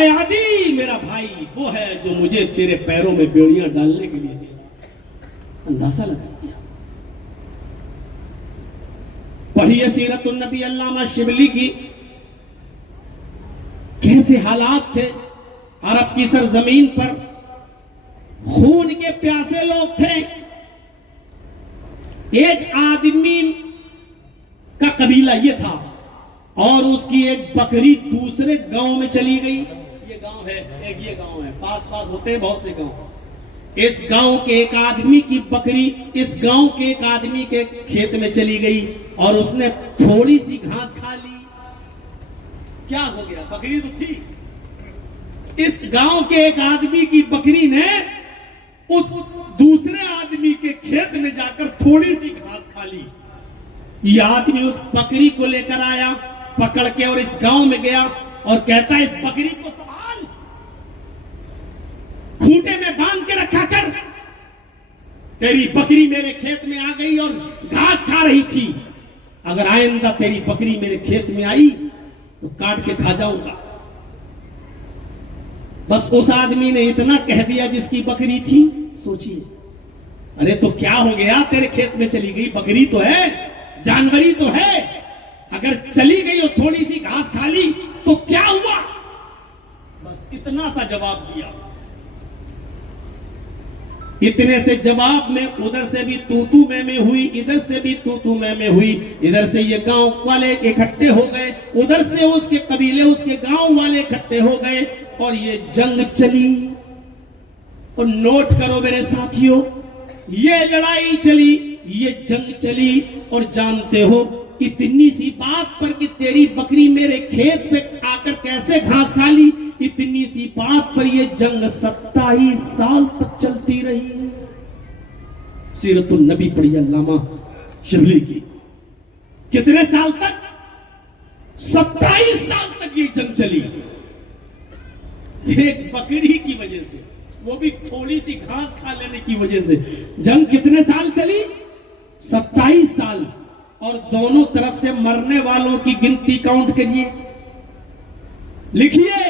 اے عدی میرا بھائی وہ ہے جو مجھے تیرے پیروں میں بیڑیاں ڈالنے کے لیے دیا۔ اندازہ لگا دیا۔ پڑھیے سیرت النبی علامہ شبلی کی، کیسے حالات تھے عرب کی سرزمین پر، خون کے پیاسے لوگ تھے۔ ایک آدمی کا قبیلہ یہ تھا اور اس کی ایک بکری دوسرے گاؤں میں چلی گئی۔ یہ گاؤں ہے، ایک یہ گاؤں ہے، پاس پاس ہوتے ہیں بہت سے گاؤں۔ اس گاؤں کے ایک آدمی کی بکری اس گاؤں کے ایک آدمی کے کھیت میں چلی گئی اور اس نے تھوڑی سی گھاس کھا لی۔ کیا ہو گیا؟ بکری تو تھی۔ اس گاؤں کے ایک آدمی کی بکری نے اس دوسرے آدمی کے کھیت میں جا کر تھوڑی سی گھاس کھا لی۔ یہ آدمی اس بکری کو لے کر آیا پکڑ کے اور اس گاؤں میں گیا اور کہتا ہے اس بکری کو سنبھال، کھوٹے میں باندھ کے رکھا کر، تیری بکری میرے کھیت میں آ گئی اور گھاس کھا رہی تھی، اگر آئندہ تیری بکری میرے کھیت میں آئی تو کاٹ کے کھا جاؤں گا۔ بس اس آدمی نے اتنا کہہ دیا جس کی بکری تھی۔ سوچیے، ارے تو کیا ہو گیا، تیرے کھیت میں چلی گئی، بکری تو ہے، جانوری تو ہے، اگر چلی گئی اور تھوڑی سی گھاس کھا لی تو کیا ہوا؟ بس اتنا سا جواب دیا۔ اتنے سے جواب میں ادھر سے بھی تو میں ہوئی، ادھر سے بھی تو میں ہوئی، ادھر سے یہ گاؤں والے اکٹھے ہو گئے، ادھر سے اس کے قبیلے اس کے گاؤں والے اکٹھے ہو گئے اور یہ جنگ چلی۔ اور نوٹ کرو میرے ساتھیوں، یہ لڑائی چلی، یہ جنگ چلی، اور جانتے ہو اتنی سی بات پر کہ تیری بکری میرے کھیت پہ آ کر کیسے گھاس کھا لی، اتنی سی بات پر یہ جنگ 27 سال تک چلتی رہی۔ سیرت النبی پڑھی علامہ شبلی کی، کتنے سال تک؟ 27 سال تک یہ جنگ چلی، ایک بکری کی وجہ سے، وہ بھی تھوڑی سی گھاس کھا لینے کی وجہ سے۔ جنگ کتنے سال چلی؟ 27 سال، اور دونوں طرف سے مرنے والوں کی گنتی کاؤنٹ کریے، لکھیے۔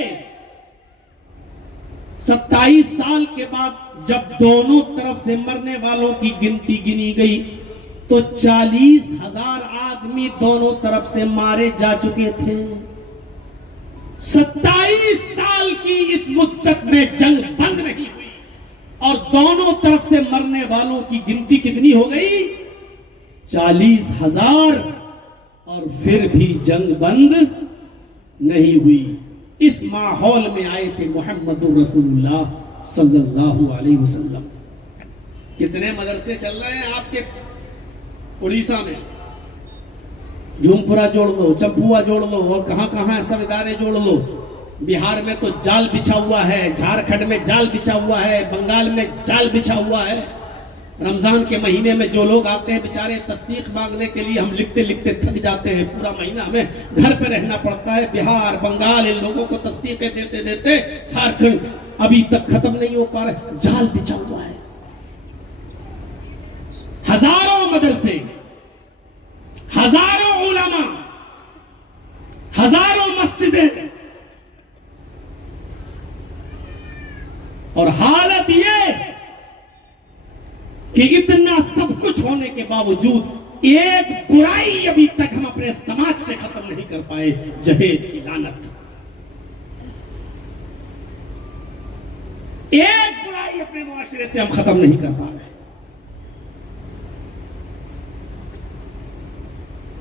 27 سال کے بعد جب دونوں طرف سے مرنے والوں کی گنتی گنی گئی تو 40,000 آدمی دونوں طرف سے مارے جا چکے تھے۔ 27 سال کی اس مدت میں جنگ بند نہیں ہوئی اور دونوں طرف سے مرنے والوں کی گنتی کتنی ہو گئی؟ 40,000، اور پھر بھی جنگ بند نہیں ہوئی۔ اس ماحول میں آئے تھے محمد رسول اللہ صلی اللہ علیہ وسلم۔ کتنے مدرسے چل رہے ہیں آپ کے اڑیسہ میں، جھومپورا جوڑ لو، چمپوا جوڑ لو، اور کہاں کہاں سب ادارے جوڑ لو۔ بہار میں تو جال بچھا ہوا ہے، جھارکھنڈ میں جال بچھا ہوا ہے، بنگال میں جال بچھا ہوا ہے۔ رمضان کے مہینے میں جو لوگ آتے ہیں بیچارے تصدیق مانگنے کے لیے، ہم لکھتے لکھتے تھک جاتے ہیں، پورا مہینہ ہمیں گھر پہ رہنا پڑتا ہے۔ بہار، بنگال، ان لوگوں کو تصدیقیں دیتے دیتے جھارکھنڈ ابھی تک ختم نہیں ہو پا رہا، جال بچھا ہوا ہے۔ ہزاروں مدرسے، ہزاروں علماء، ہزاروں مسجدیں، اور حالت یہ کہ اتنا سب کچھ ہونے کے باوجود ایک برائی ابھی تک ہم اپنے سماج سے ختم نہیں کر پائے، جہیز کی لعنت۔ ایک برائی اپنے معاشرے سے ہم ختم نہیں کر پا رہے۔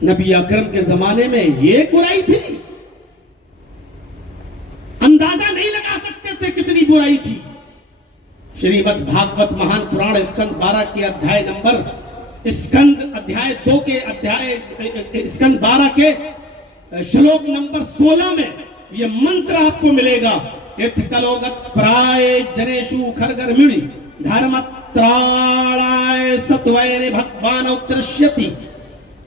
نبی اکرم کے زمانے میں یہ برائی تھی، اندازہ نہیں لگا سکتے تھے کتنی برائی تھی۔ شریمد بھاگوت مہان پران اسکند 12 کے ادھیائے نمبر اسکند ادھیائے 2 کے اسکند 12 کے شلوک نمبر 16 میں یہ منتر آپ کو ملے گا۔ اتکلوگت پرائے جنیشو کھرگر مڑی دھرمت تراڑائے ستوائنے بھگوان اترشیتی۔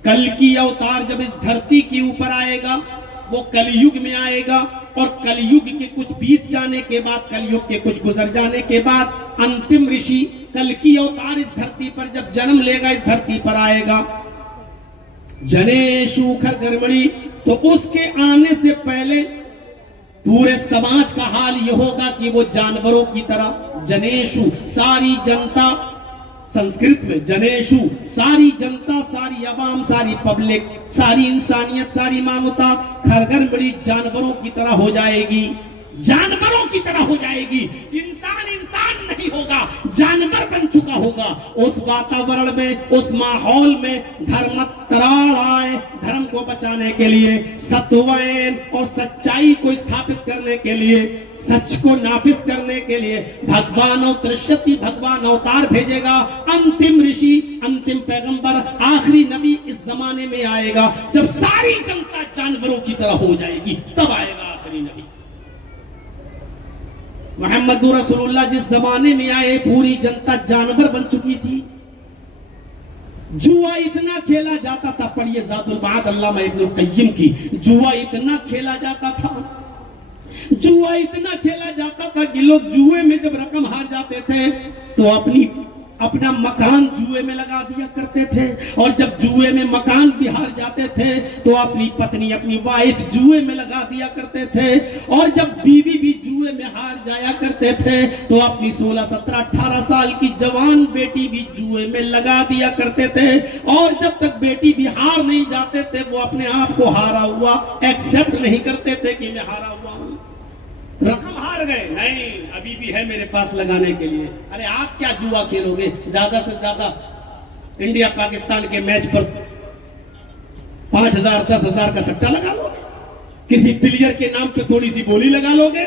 کل کی اوتار جب اس دھرتی کی اوپر آئے گا وہ کل یگ میں آئے گا، اور کل یگ کے کچھ بیت جانے کے بعد، کل یگ کے کچھ گزر جانے کے بعد انتم رشی کل کی اوتار اس دھرتی پر جب جنم لے گا، اس دھرتی پر آئے گا جنیشو کھرگرمڑی۔ تو اس کے آنے سے پہلے پورے سماج کا حال یہ ہوگا کہ وہ جانوروں کی طرح جنیشو ساری جنتا، سنسکرت میں جنیشو ساری جنتا، ساری عوام، ساری پبلک، ساری انسانیت، ساری مانوتا گھر بڑی جانوروں کی طرح ہو جائے گی، جانوروں کی طرح ہو جائے گی. انسان نہیں ہوگا، جانور بن چکا ہوگا. اس واتاورن میں، اس ماحول میں دھرم تراڑ آئے، دھرم کو بچانے کے لیے، ستوین اور سچائی کو استھاپت کرنے کے لیے، سچ کو نافذ کرنے کے لیے بھگوان ترشتی بھگوان اوتار بھیجے گا. انتم رشی، انتم پیغمبر، آخری نبی اس زمانے میں آئے گا جب ساری جنتا جانوروں کی طرح ہو جائے گی، تب آئے گا آخری نبی. محمد رسول اللہ جس زمانے میں آئے پوری جنتا جانور بن چکی تھی. جوا اتنا کھیلا جاتا تھا، پڑھیے زاد المعاد علامہ ابن القیم کی، جوا اتنا کھیلا جاتا تھا، جوا اتنا کھیلا جاتا تھا کہ لوگ جوئے میں جب رقم ہار جاتے تھے تو اپنا مکان جوئے میں لگا دیا کرتے تھے، اور جب جوئے میں مکان بھی ہار جاتے تھے تو اپنی پتنی، اپنی وائف جوئے میں لگا دیا کرتے تھے، اور جب بیوی بھی جوئے میں ہار جایا کرتے تھے تو اپنی 16 17 18 سال کی جوان بیٹی بھی جوئے میں لگا دیا کرتے تھے. اور جب تک بیٹی بھی ہار نہیں جاتے تھے وہ اپنے آپ کو ہارا ہوا ایکسپٹ نہیں کرتے تھے کہ میں ہارا ہوا ہوں. رقم ہار گئے، نہیں ابھی بھی ہے میرے پاس لگانے کے لیے. ارے آپ کیا جوا کھیلو گے؟ زیادہ سے زیادہ انڈیا پاکستان کے میچ پر 5,000 10,000 کا سٹا لگا لو گے، کسی پلیئر کے نام پہ تھوڑی سی بولی لگا لو گے.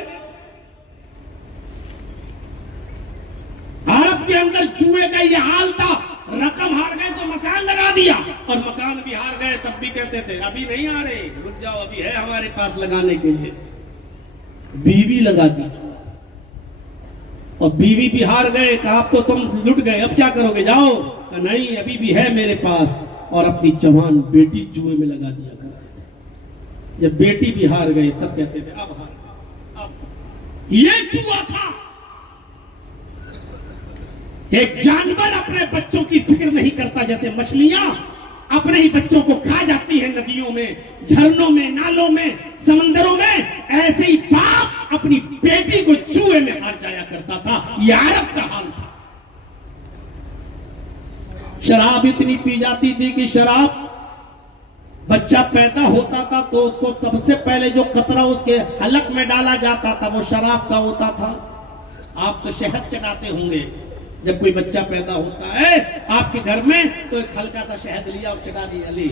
عرب کے اندر جوئے کا یہ حال تھا، رقم ہار گئے تو مکان لگا دیا، اور مکان بھی ہار گئے تب بھی کہتے تھے ابھی نہیں آ رہے، رک جاؤ ابھی ہے ہمارے پاس لگانے کے لیے. بیوی لگا دی، اور بیوی بھی ہار گئے، کہا اب تو تم لٹ گئے، اب کیا کرو گے، جاؤ، کہا نہیں ابھی بھی ہے میرے پاس. اور اپنی جوان بیٹی جوئے میں لگا دیا کرتے تھے. جب بیٹی بھی ہار گئے تب کہتے تھے اب ہار گئے. اب یہ جوا تھا. ایک جانور اپنے بچوں کی فکر نہیں کرتا، جیسے مچھلیاں اپنے ہی بچوں کو کھا جاتی ہیں ندیوں میں، جھرنوں میں، نالوں میں، سمندروں میں، ایسے ہی باپ اپنی بیٹی کو جوئے میں ہار جایا کرتا تھا. یہ عرب کا حال تھا. شراب اتنی پی جاتی تھی کہ شراب، بچہ پیدا ہوتا تھا تو اس کو سب سے پہلے جو قطرہ اس کے حلق میں ڈالا جاتا تھا وہ شراب کا ہوتا تھا. آپ تو شہد چٹاتے ہوں گے جب کوئی بچہ پیدا ہوتا ہے آپ کے گھر میں، تو ایک ہلکا سا شہد لیا اور چٹا دیا. لی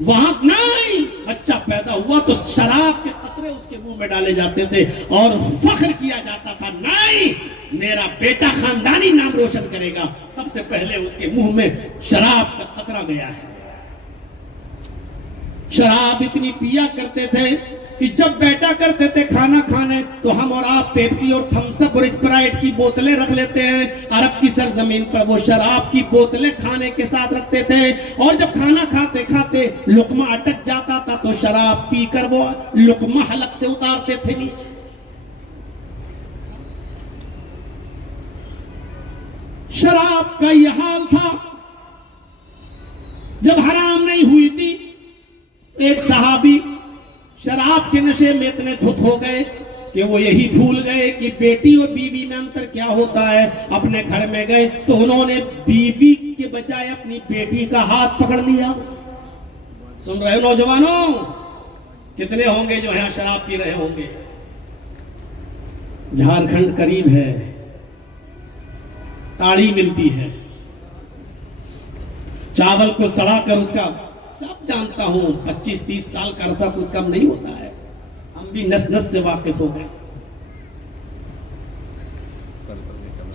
وہاں نہیں، بچہ پیدا ہوا تو شراب کے قطرے اس کے منہ میں ڈالے جاتے تھے اور فخر کیا جاتا تھا، نہیں میرا بیٹا خاندانی نام روشن کرے گا، سب سے پہلے اس کے منہ میں شراب کا قطرہ گیا ہے. شراب اتنی پیا کرتے تھے کہ جب بیٹا کرتے تھے کھانا کھانے تو ہم اور آپ پیپسی اور تھمس اپ اور اسپرائٹ کی بوتلیں رکھ لیتے ہیں. عرب کی سرزمین پر وہ شراب کی بوتلیں کھانے کے ساتھ رکھتے تھے، اور جب کھانا کھاتے کھاتے لقمہ اٹک جاتا تھا تو شراب پی کر وہ لقمہ حلق سے اتارتے تھے نیچے. شراب کا یہ حال تھا. جب حرام نہیں ہوئی تھی ایک صحابی شراب کے نشے میں اتنے دھت ہو گئے کہ وہ یہی بھول گئے کہ بیٹی اور بیوی میں انتر کیا ہوتا ہے. اپنے گھر میں گئے تو انہوں نے بیوی کے بجائے اپنی بیٹی کا ہاتھ پکڑ لیا. سن رہے ہو نوجوانوں؟ کتنے ہوں گے جو یہاں شراب پی رہے ہوں گے؟ جھارکھنڈ قریب ہے، تاڑی ملتی ہے، چاول کو سڑا کر اس کا سب جانتا ہوں، 25-30 سال کا عرصہ کوئی کم نہیں ہوتا ہے، ہم بھی نس نس سے واقف ہو گئے.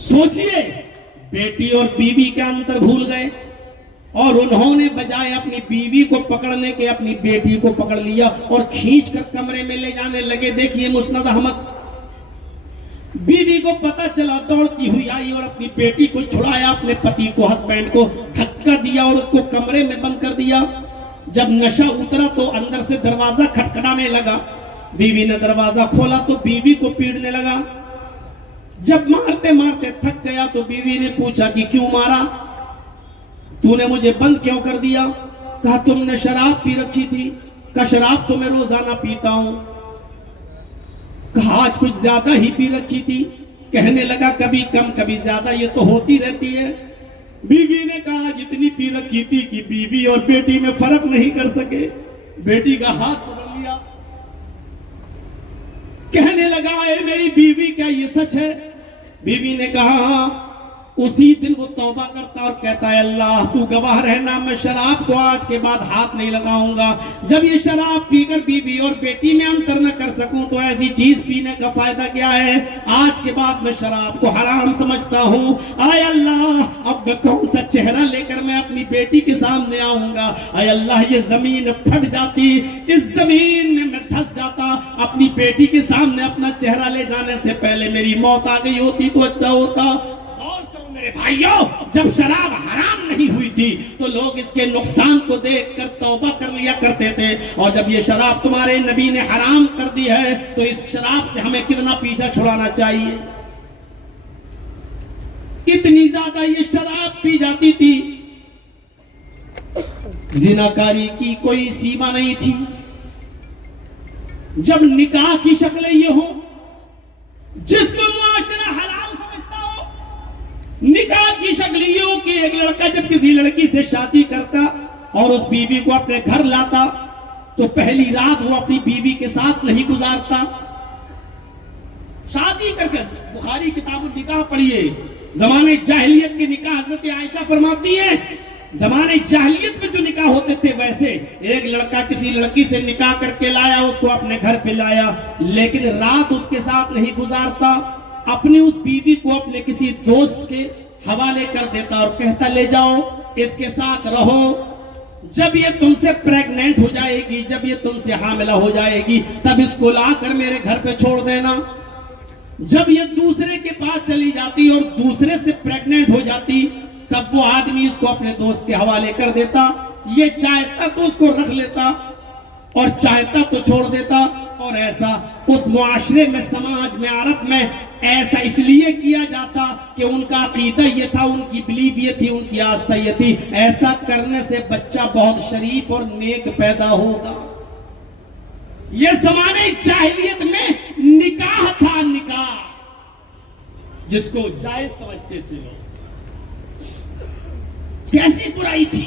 سوچئے بیٹی اور بیوی کا انتر بھول گئے، اور انہوں نے بجائے اپنی بیوی کو پکڑنے کے اپنی بیٹی کو پکڑ لیا اور کھینچ کر کمرے میں لے جانے لگے. دیکھیے مسند احمد. بیوی کو پتا چلا، دوڑتی ہوئی آئی اور اپنی بیٹی کو چھڑایا، اپنے پتی کو، ہسبینڈ کو دھکا دیا اور اس کو کمرے میں بند کر دیا. جب نشہ اترا تو اندر سے دروازہ کھٹکھٹانے لگا. بیوی نے دروازہ کھولا تو بیوی کو پیٹنے لگا. جب مارتے مارتے تھک گیا تو بیوی نے پوچھا کہ کیوں مارا؟ تو نے مجھے بند کیوں کر دیا؟ کہا تم نے شراب پی رکھی تھی. کہا شراب تو میں روزانہ پیتا ہوں. کہا آج کچھ زیادہ ہی پی رکھی تھی. کہنے لگا کبھی کم کبھی زیادہ یہ تو ہوتی رہتی ہے. بیوی نے کہا جتنی پی رکھی تھی کہ بیوی اور بیٹی میں فرق نہیں کر سکے. بیٹی کا ہاتھ پکڑ لیا. کہنے لگا اے میری بیوی کیا یہ سچ ہے؟ بیوی نے کہا ہاں. اسی دن وہ توبہ کرتا اور کہتا ہے اللہ تو گواہ رہنا میں شراب کو آج کے بعد ہاتھ نہیں لگاؤں گا. جب یہ شراب پی کر بیوی اور بیٹی میں انتر نہ کر سکوں تو ایسی چیز پینے کا فائدہ کیا ہے؟ آج کے بعد میں شراب کو حرام سمجھتا ہوں. اے اللہ اب میں کون سا چہرہ لے کر میں اپنی بیٹی کے سامنے آؤں گا؟ اے اللہ یہ زمین پھٹ جاتی, اس زمین میں دھس جاتا, اپنی بیٹی کے سامنے اپنا چہرہ لے جانے سے پہلے میری موت آ گئی ہوتی تو اچھا ہوتا. میرے بھائیوں جب شراب حرام نہیں ہوئی تھی تو لوگ اس کے نقصان کو دیکھ کر توبہ کر لیا کرتے تھے, اور جب یہ شراب تمہارے نبی نے حرام کر دی ہے تو اس شراب سے ہمیں کتنا پیچھا چھڑانا چاہیے. اتنی زیادہ یہ شراب پی جاتی تھی, زناکاری کی کوئی سیما نہیں تھی. جب نکاح کی شکلیں یہ ہوں, جس کو معاشرہ حلال نکاح کی شکل یہ ہو کہ ایک لڑکا جب کسی لڑکی سے شادی کرتا اور اس بیوی کو اپنے گھر لاتا تو پہلی رات وہ اپنی بیوی کے ساتھ نہیں گزارتا. شادی کر کے بخاری کتاب النکاح پڑھیے, زمانے جاہلیت کے نکاح حضرت عائشہ فرماتی ہیں زمانے جاہلیت میں جو نکاح ہوتے تھے ویسے ایک لڑکا کسی لڑکی سے نکاح کر کے لایا, اس کو اپنے گھر پہ لایا, لیکن رات اس کے ساتھ نہیں گزارتا, اپنی اس بیوی کو اپنے کسی دوست کے حوالے کر دیتا اور کہتا لے جاؤ اس کے ساتھ رہو, جب یہ تم سے پریگننٹ ہو جائے گی, جب یہ تم سے حاملہ ہو جائے گی تب اس کو لا کر میرے گھر پہ چھوڑ دینا. جب یہ دوسرے کے پاس چلی جاتی اور دوسرے سے پریگننٹ ہو جاتی تب وہ آدمی اس کو اپنے دوست کے حوالے کر دیتا, یہ چاہتا تو اس کو رکھ لیتا اور چاہتا تو چھوڑ دیتا. اور ایسا اس معاشرے میں, سماج میں, عرب میں ایسا اس لیے کیا جاتا کہ ان کا عقیدہ یہ تھا, ان کی بلیف یہ تھی, ان کی آستہ یہ تھی ایسا کرنے سے بچہ بہت شریف اور نیک پیدا ہوگا. یہ زمانے جاہلیت میں نکاح تھا, نکاح جس کو جائز سمجھتے تھے لوگ. کیسی برائی تھی.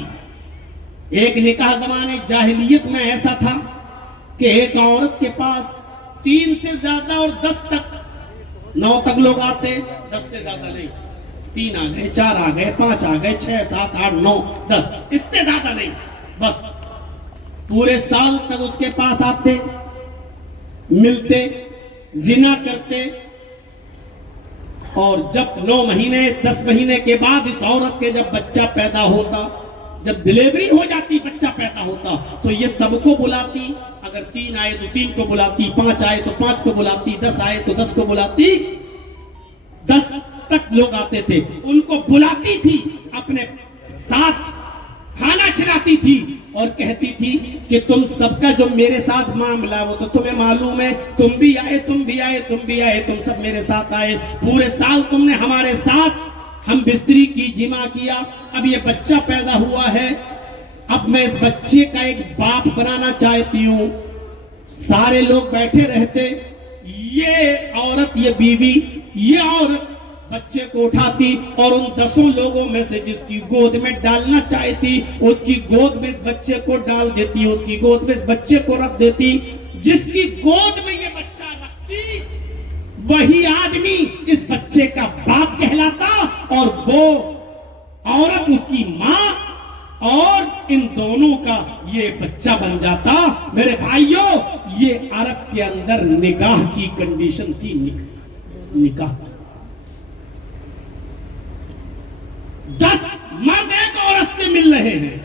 ایک نکاح زمانے جاہلیت میں ایسا تھا کہ ایک عورت کے پاس 3 سے زیادہ اور 10 تک 9 تک لوگ آتے, 10 سے زیادہ نہیں, 3 آ گئے, 4 آ گئے, 5 آ گئے, 6, 7, 8, 9, 10, اس سے زیادہ نہیں, بس پورے سال تک اس کے پاس آتے, ملتے, زنا کرتے, اور جب 9 مہینے 10 مہینے کے بعد اس عورت کے جب بچہ پیدا ہوتا, جب ڈیلیوری ہو جاتی, بچہ پیدا ہوتا تو یہ سب کو بلاتی, اگر 3 آئے تو 3 کو بلاتی, 5 آئے تو 5 کو بلاتی, 10 آئے تو 10 کو بلاتی, 10 تک لوگ آتے تھے, ان کو بلاتی تھی, اپنے ساتھ کھانا کھلاتی تھی اور کہتی تھی کہ تم سب کا جو میرے ساتھ معاملہ وہ تو تمہیں معلوم ہے, تم بھی آئے, تم بھی آئے, تم بھی آئے, تم سب میرے ساتھ آئے, پورے سال تم نے ہمارے ساتھ ہم بستری کی, جمع کیا, اب یہ بچہ پیدا ہوا ہے, اب میں اس بچے کا ایک باپ بنانا چاہتی ہوں. سارے لوگ بیٹھے رہتے, یہ عورت, یہ بیوی, یہ عورت بچے کو اٹھاتی اور ان 10 لوگوں میں سے جس کی گود میں ڈالنا چاہتی اس کی گود میں اس بچے کو ڈال دیتی, اس کی گود میں اس بچے کو رکھ دیتی. جس کی گود میں یہ بچہ رکھتی وہی آدمی اس بچے کا باپ کہلاتا اور وہ عورت اس کی ماں, اور ان دونوں کا یہ بچہ بن جاتا. میرے بھائیوں یہ عرب کے اندر نکاح کی کنڈیشن تھی. نکاح 10 مرد ایک عورت سے مل رہے ہیں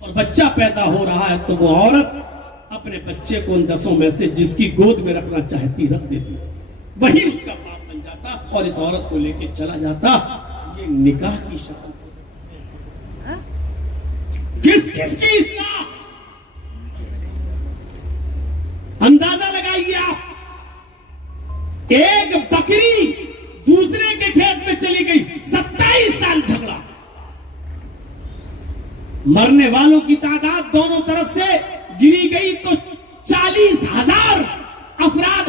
اور بچہ پیدا ہو رہا ہے تو وہ عورت اپنے بچے کو ان 10 میں سے جس کی گود میں رکھنا چاہتی رکھ دیتی, وہی اس کا باپ بن جاتا اور اس عورت کو لے کے چلا جاتا. یہ نکاح کی شکل. کس کس کی اصلاح اندازہ لگائیے آپ. ایک بکری دوسرے کے کھیت میں چلی گئی, 27 سال جھگڑا, مرنے والوں کی تعداد دونوں طرف سے گنی گئی تو 40,000 افراد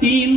3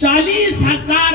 40,000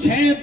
6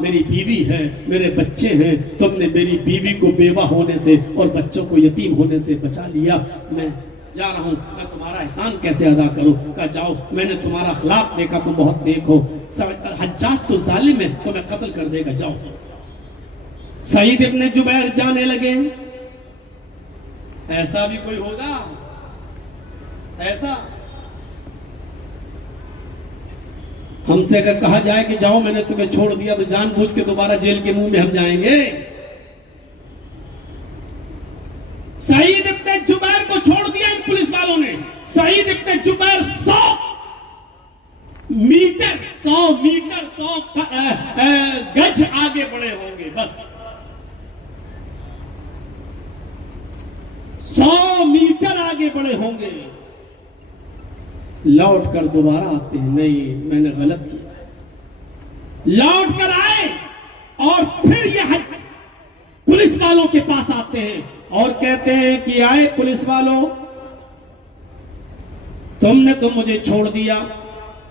میری بیوی ہے, میرے بچے ہیں, تم نے میری بیوی کو بیوہ ہونے سے اور بچوں کو یتیم ہونے سے بچا لیا, میں جا رہا ہوں, میں تمہارا احسان کیسے ادا کروں. کہا جاؤ, میں نے تمہارا اخلاق دیکھا, تم بہت نیک ہو. حجاج تو ظالم ہے, تمہیں قتل کر دے گا, جاؤ. سعید ابن جبیر جانے لگے. ایسا بھی کوئی ہوگا؟ ایسا ہم سے اگر کہا جائے کہ جاؤ میں نے تمہیں چھوڑ دیا تو جان بوجھ کے دوبارہ جیل کے منہ میں ہم جائیں گے؟ سعید ابن جبیر کو چھوڑ دیا ان پولیس والوں نے. سعید ابن جبیر 100 میٹر 100 گج آگے بڑھے ہوں گے, بس 100 میٹر آگے بڑھے ہوں گے. لوٹ کر دوبارہ آتے ہیں, نہیں میں نے غلط کیا. لوٹ کر آئے اور پھر یہ پولیس والوں کے پاس آتے ہیں اور کہتے ہیں کہ آئے پولیس والوں, تم نے تو مجھے چھوڑ دیا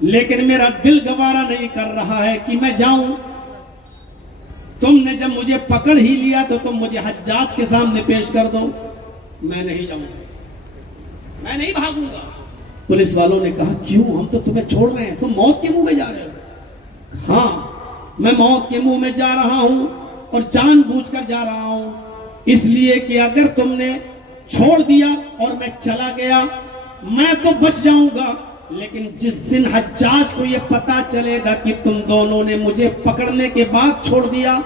لیکن میرا دل گوارا نہیں کر رہا ہے کہ میں جاؤں. تم نے جب مجھے پکڑ ہی لیا تو تم مجھے حجاج کے سامنے پیش کر دو. میں نہیں جاؤں گا, میں نہیں بھاگوں گا. پولیس والوں نے کہا کیوں, ہم تو تمہیں چھوڑ رہے ہیں, تم موت کے منہ میں جا رہے ہو. ہاں میں موت کے منہ میں جا رہا ہوں اور جان بوجھ کر جا رہا ہوں, اس لیے کہ اگر تم نے چھوڑ دیا اور میں چلا گیا میں تو بچ جاؤں گا, لیکن جس دن حجاج کو یہ پتا چلے گا کہ تم دونوں نے مجھے پکڑنے کے بعد چھوڑ دیا,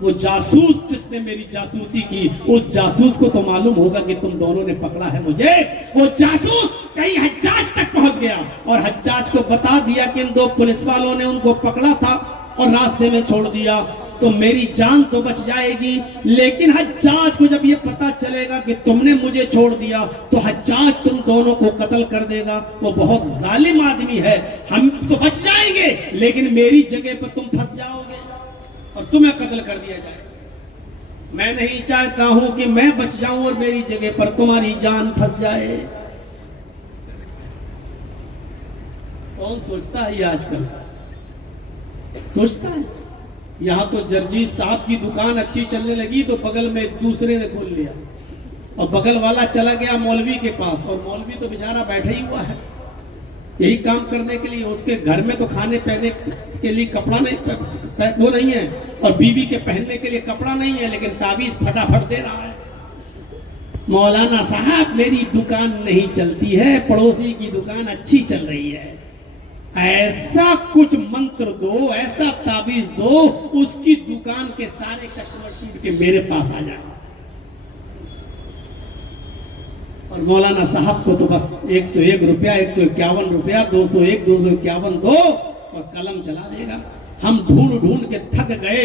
وہ جاسوس جس نے میری جاسوسی کی اس جاسوس کو تو معلوم ہوگا کہ تم دونوں نے پکڑا ہے مجھے. وہ جاسوس کہیں حجاج تک پہنچ گیا اور حجاج کو بتا دیا کہ ان 2 پولیس والوں نے ان کو پکڑا تھا اور راستے میں چھوڑ دیا, تو میری جان تو بچ جائے گی. لیکن حجاج کو جب یہ پتا چلے گا کہ تم نے مجھے چھوڑ دیا تو حجاج تم دونوں کو قتل کر دے گا. وہ بہت ظالم آدمی ہے, ہم تو بچ جائیں گے لیکن میری جگہ پر تم پھنس جاؤ گے اور تمہیں قتل کر دیا جائے. میں نہیں چاہتا ہوں کہ میں بچ جاؤں اور میری جگہ پر تمہاری جان پھنس جائے. کون سوچتا ہے یہ آج کل؟ سوچتا ہے؟ یہاں تو جرجیت صاحب کی دکان اچھی چلنے لگی تو بغل میں دوسرے نے کھول لیا اور بغل والا چلا گیا مولوی کے پاس, اور مولوی تو بیچارہ بیٹھا ہی ہوا ہے یہی کام کرنے کے لیے. اس کے گھر میں تو کھانے پینے کے لیے کپڑا نہیں, وہ نہیں ہے, اور بیوی کے پہننے کے لیے کپڑا نہیں ہے, لیکن تعویذ پھٹافٹ دے رہا ہے. مولانا صاحب میری دکان نہیں چلتی ہے, پڑوسی کی دکان اچھی چل رہی ہے. ایسا کچھ منتر دو, ایسا تعویذ دو, اس کی دکان کے سارے کسٹمر ٹوٹ کے میرے پاس آ جائیں. اور مولانا صاحب کو تو بس 101 روپیہ, 151 روپیہ, 201, 251 دو اور قلم چلا دے گا. ہم ڈھونڈ کے تھک گئے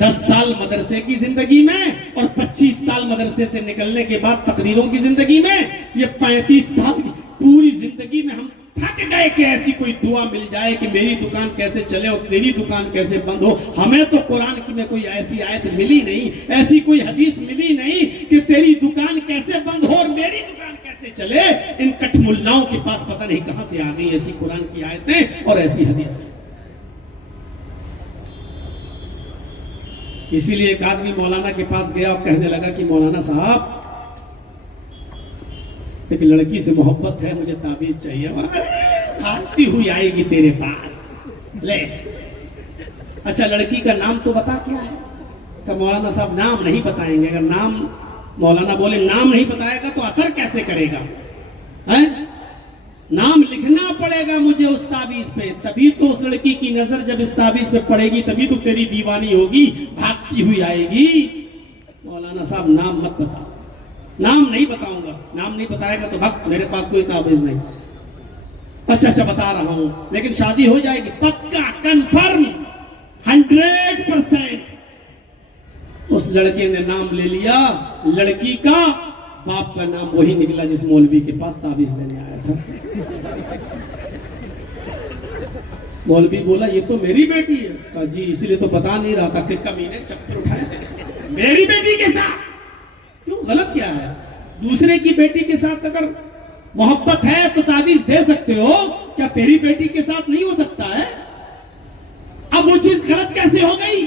10 سال مدرسے کی زندگی میں اور 25 سال مدرسے سے نکلنے کے بعد تقریروں کی زندگی میں, یہ 35 سال کی پوری زندگی میں ہم تھک گئے کہ ایسی کوئی دعا مل جائے کہ میری دکان کیسے چلے اور تیری دکان کیسے بند ہو. ہمیں تو قرآن کی میں کوئی ایسی آیت ملی نہیں, ایسی کوئی حدیث ملی نہیں کہ تیری دکان کیسے بند ہو اور میری دکان کیسے چلے. ان کٹھ ملاؤں کے پاس پتہ نہیں کہاں سے آ گئی ایسی قرآن کی آیتیں اور ایسی حدیثیں. اسی لیے ایک آدمی مولانا کے پاس گیا اور کہنے لگا کہ مولانا صاحب ایک لڑکی سے محبت ہے, مجھے تعویذ چاہیے. آتی ہوئی آئے گی تیرے پاس, لے. اچھا لڑکی کا نام تو بتا کیا ہے؟ کہ مولانا صاحب نام نہیں بتائیں گے. اگر نام مولانا بولے نام نہیں بتائے گا تو اثر کیسے کرے گا؟ نام لکھنا پڑے گا مجھے اس تعویذ پہ, تبھی تو اس لڑکی کی نظر جب اس تعویذ پہ پڑے گی تبھی تو تیری دیوانی ہوگی, بھاگتی ہوئی آئے گی. مولانا صاحب نام مت بتا. نام نہیں بتاؤں گا. نام نہیں بتائے گا تو بھگ, میرے پاس کوئی تعویذ نہیں. اچھا بتا رہا ہوں, لیکن شادی ہو جائے گی پکا, کنفرم, 100%. اس لڑکے نے نام لے لیا. لڑکی کا باپ کا نام وہی نکلا جس مولوی کے پاس تعویذ لینے آیا تھا. مولوی بولا یہ تو میری بیٹی ہے. کہا جی اسی لیے تو بتا نہیں رہا تھا کہ کمینے چکر اٹھائے تھے. میری بیٹی کے ساتھ کیوں؟ غلط کیا ہے؟ دوسرے کی بیٹی کے ساتھ اگر محبت ہے تو تعویذ دے سکتے ہو, کیا تیری بیٹی کے ساتھ نہیں ہو سکتا ہے؟ اب وہ چیز غلط کیسے ہو گئی؟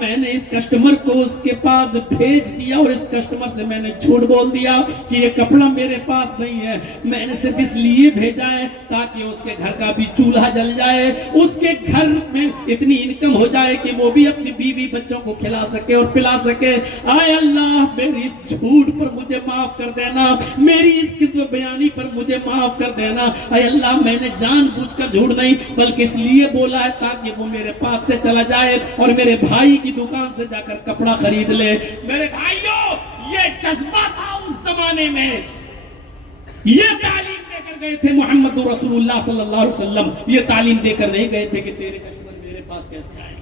میں نے اس کسٹمر کو اس کے پاس بھیج دیا اور اس کسٹمر سے میں نے جھوٹ بول دیا کہ یہ کپڑا میرے پاس نہیں ہے، میں نے صرف اس لیے بھیجا ہے تاکہ اس کے گھر کا بھی چولہا جل جائے، اس کے گھر میں اتنی انکم ہو جائے کہ وہ بھی اپنی بیوی بچوں کو کھلا سکے اور پلا سکے۔ آئے اللہ میری اس جھوٹ پر مجھے معاف کر دینا، میری اس کذب بیانی پر مجھے معاف کر دینا۔ اے اللہ میں نے جان بوجھ کر جھوٹ نہیں بلکہ اس لیے بولا ہے تاکہ وہ میرے پاس سے چلا جائے اور میرے بھائی کی دکان سے جا کر کپڑا خرید لے۔ میرے بھائیوں یہ جذبہ تھا اس زمانے میں، یہ تعلیم دے کر گئے تھے محمد رسول اللہ صلی اللہ علیہ وسلم، یہ تعلیم دے کر نہیں گئے تھے کہ تیرے کسٹمر میرے پاس کیسے آئے،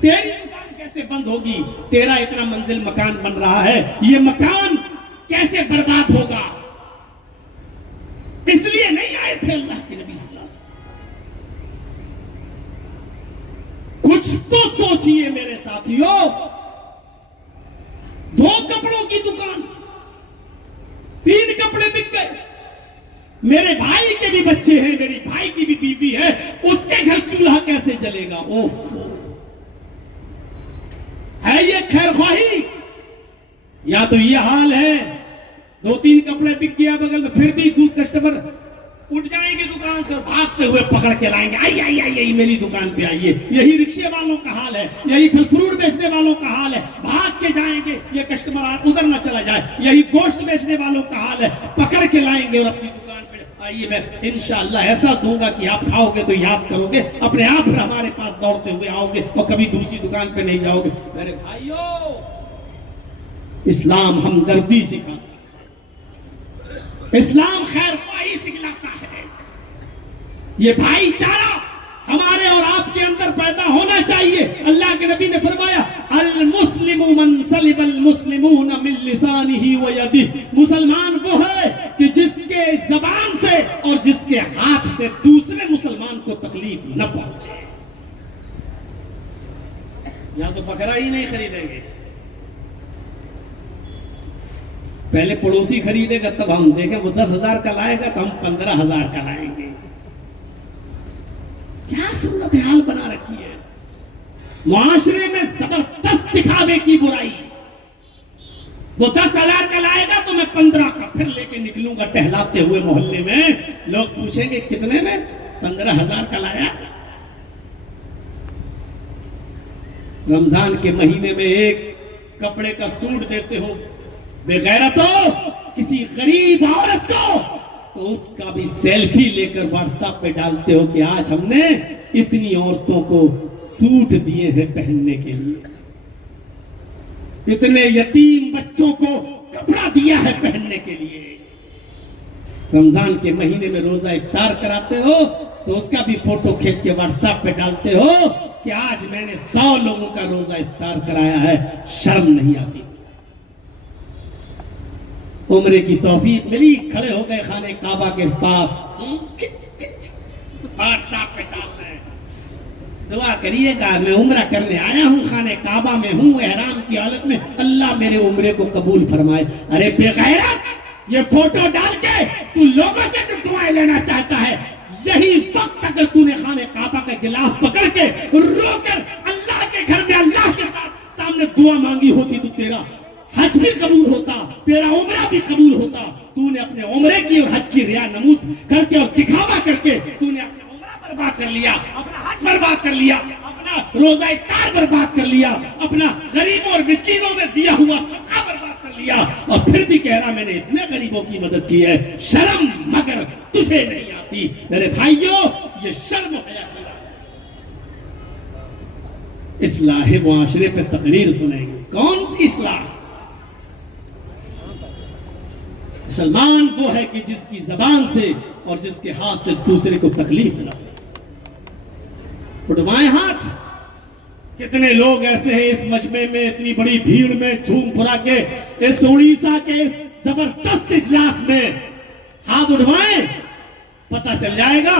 تیری دکان کیسے بند ہوگی، تیرا اتنا منزل مکان بن رہا ہے یہ مکان کیسے برباد ہوگا۔ اس لیے نہیں آئے تھے اللہ کے نبی صلی اللہ علیہ وسلم۔ کچھ تو سوچئے میرے ساتھیوں، 2 کپڑوں کی دکان، 3 کپڑے بک گئے، میرے بھائی کے بھی بچے ہیں، میری بھائی کی بھی بیوی ہے، اس کے گھر چولہا کیسے جلے گا؟ ہے یہ خیر خواہی؟ یا تو یہ حال ہے 2-3 کپڑے بک گیا بغل میں، پھر بھی کسٹمر اٹھ جائیں گے دکان سے اور بھاگتے ہوئے پکڑ کے لائیں گے، آئی آئی آئی میری دکان پہ آئیے۔ یہی رکشے والوں کا حال ہے، یہی پھل فروٹ بیچنے والوں کا حال ہے، بھاگ کے جائیں گے یہ کسٹمر ادھر نہ چلا جائے۔ یہی گوشت بیچنے والوں کا حال ہے، پکڑ کے لائیں گے اور اپنی دکان پہ آئیے، میں انشاءاللہ ایسا دوں گا کہ آپ کھاؤ گے تو یاد کرو گے، اپنے آپ پھر ہمارے پاس دوڑتے ہوئے آؤ گے اور کبھی دوسری دکان پہ نہیں جاؤ گے۔ میرے بھائیوں اسلام ہمدردی سکھاتا ہے، اسلام خیر خواہی سکھلاتا ہے، یہ بھائی چارہ ہمارے اور آپ کے اندر پیدا ہونا چاہیے۔ اللہ کے نبی نے فرمایا المسلم من سلم المسلمون من لسانہ و یدہ، مسلمان وہ ہے کہ جس کے زبان سے اور جس کے ہاتھ سے دوسرے مسلمان کو تکلیف نہ پہنچے۔ یا تو بکرا ہی نہیں خریدیں گے، پہلے پڑوسی خریدے گا تب ہم دیکھیں، وہ 10,000 کا لائے گا تو ہم 15,000 کا لائیں گے۔ کیا صورتحال بنا رکھی ہے معاشرے میں، زبردست دکھاوے کی برائی۔ وہ 10,000 کا لائے گا تو میں 15 کا پھر لے کے نکلوں گا ٹہلاتے ہوئے محلے میں، لوگ پوچھیں گے کتنے میں؟ 15,000 کا لایا۔ رمضان کے مہینے میں ایک کپڑے کا سوٹ دیتے ہو بے غیرتو کسی غریب عورت کو، تو اس کا بھی سیلفی لے کر واٹس ایپ پہ ڈالتے ہو کہ آج ہم نے اتنی عورتوں کو سوٹ دیے ہیں پہننے کے لیے، اتنے یتیم بچوں کو کپڑا دیا ہے پہننے کے لیے۔ رمضان کے مہینے میں روزہ افطار کراتے ہو تو اس کا بھی فوٹو کھینچ کے واٹس ایپ پہ ڈالتے ہو کہ آج میں نے 100 لوگوں کا روزہ افطار کرایا ہے۔ شرم نہیں آتی؟ عمرے کی توفیق ملی، کھڑے ہو گئے خانہ کعبہ کے پاس، واٹس ایپ پہ ڈالنا ہے، دعا کریے گا میں عمرہ کرنے آیا ہوں، خانہ کعبہ میں ہوں احرام کی حالت میں، اللہ میرے عمرے کو قبول فرمائے۔ ارے بے غیرت، یہ فوٹو ڈال کے تو لوگوں سے جو دعائیں لینا چاہتا ہے، یہی وقت اگر تو نے خانہ کعبہ کا غلاف پکڑ کے رو کر اللہ کے گھر میں اللہ کے سامنے دعا مانگی ہوتی تو تیرا حج بھی قبول ہوتا، تیرا عمرہ بھی قبول ہوتا۔ تو نے اپنے عمرے کی اور حج کی ریا نمود کر کے اور دکھاوا کر کے تو نے اپنا عمرہ برباد کر لیا، اپنا حج برباد کر لیا، اپنا روزہ افطار برباد کر لیا، اپنا غریبوں اور مسکینوں میں دیا ہوا صدقہ برباد کر لیا، اور پھر بھی کہہ رہا میں نے اتنے غریبوں کی مدد کی ہے۔ شرم مگر تجھے نہیں آتی؟ میرے بھائیوں یہ شرم حیا کی بات ہے۔ اصلاح معاشرے پہ تقریر سنیں گے، کون سی اصلاح؟ مسلمان وہ ہے کہ جس کی زبان سے اور جس کے ہاتھ سے دوسرے کو تکلیف نہ ہو۔ اٹھوائیں ہاتھ۔ کتنے لوگ ایسے ہیں اس مجمع میں، اتنی بڑی بھیڑ میں، جھوم پھرا کے اس اڑیسہ کے زبردست اجلاس میں ہاتھ اٹھوائیں، پتہ چل جائے گا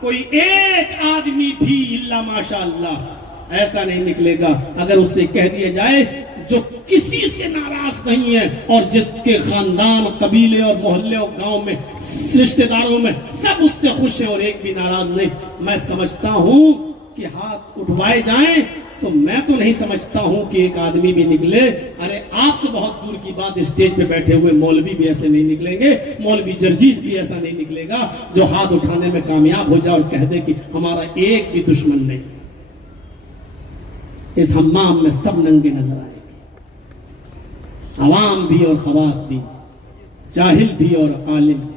کوئی ایک آدمی بھی الا ماشاءاللہ ایسا نہیں نکلے گا اگر اس سے کہہ دیا جائے جو کسی سے ناراض نہیں ہے اور جس کے خاندان، قبیلے اور محلے اور گاؤں میں، رشتہ داروں میں سب اس سے خوش ہیں اور ایک بھی ناراض نہیں۔ میں سمجھتا ہوں کہ ہاتھ اٹھوائے جائیں تو میں تو نہیں سمجھتا ہوں کہ ایک آدمی بھی نکلے. ارے آپ تو بہت دور کی بات, اسٹیج پہ بیٹھے ہوئے مولوی بھی ایسے نہیں نکلیں گے, مولوی جرجیز بھی ایسا نہیں نکلے گا جو ہاتھ اٹھانے میں کامیاب ہو جائے اور کہہ دے کہ ہمارا ایک بھی دشمن نہیں. اس حمام میں سب ننگے نظر آئیں گے, عوام بھی اور خواص بھی, جاہل بھی اور عالم.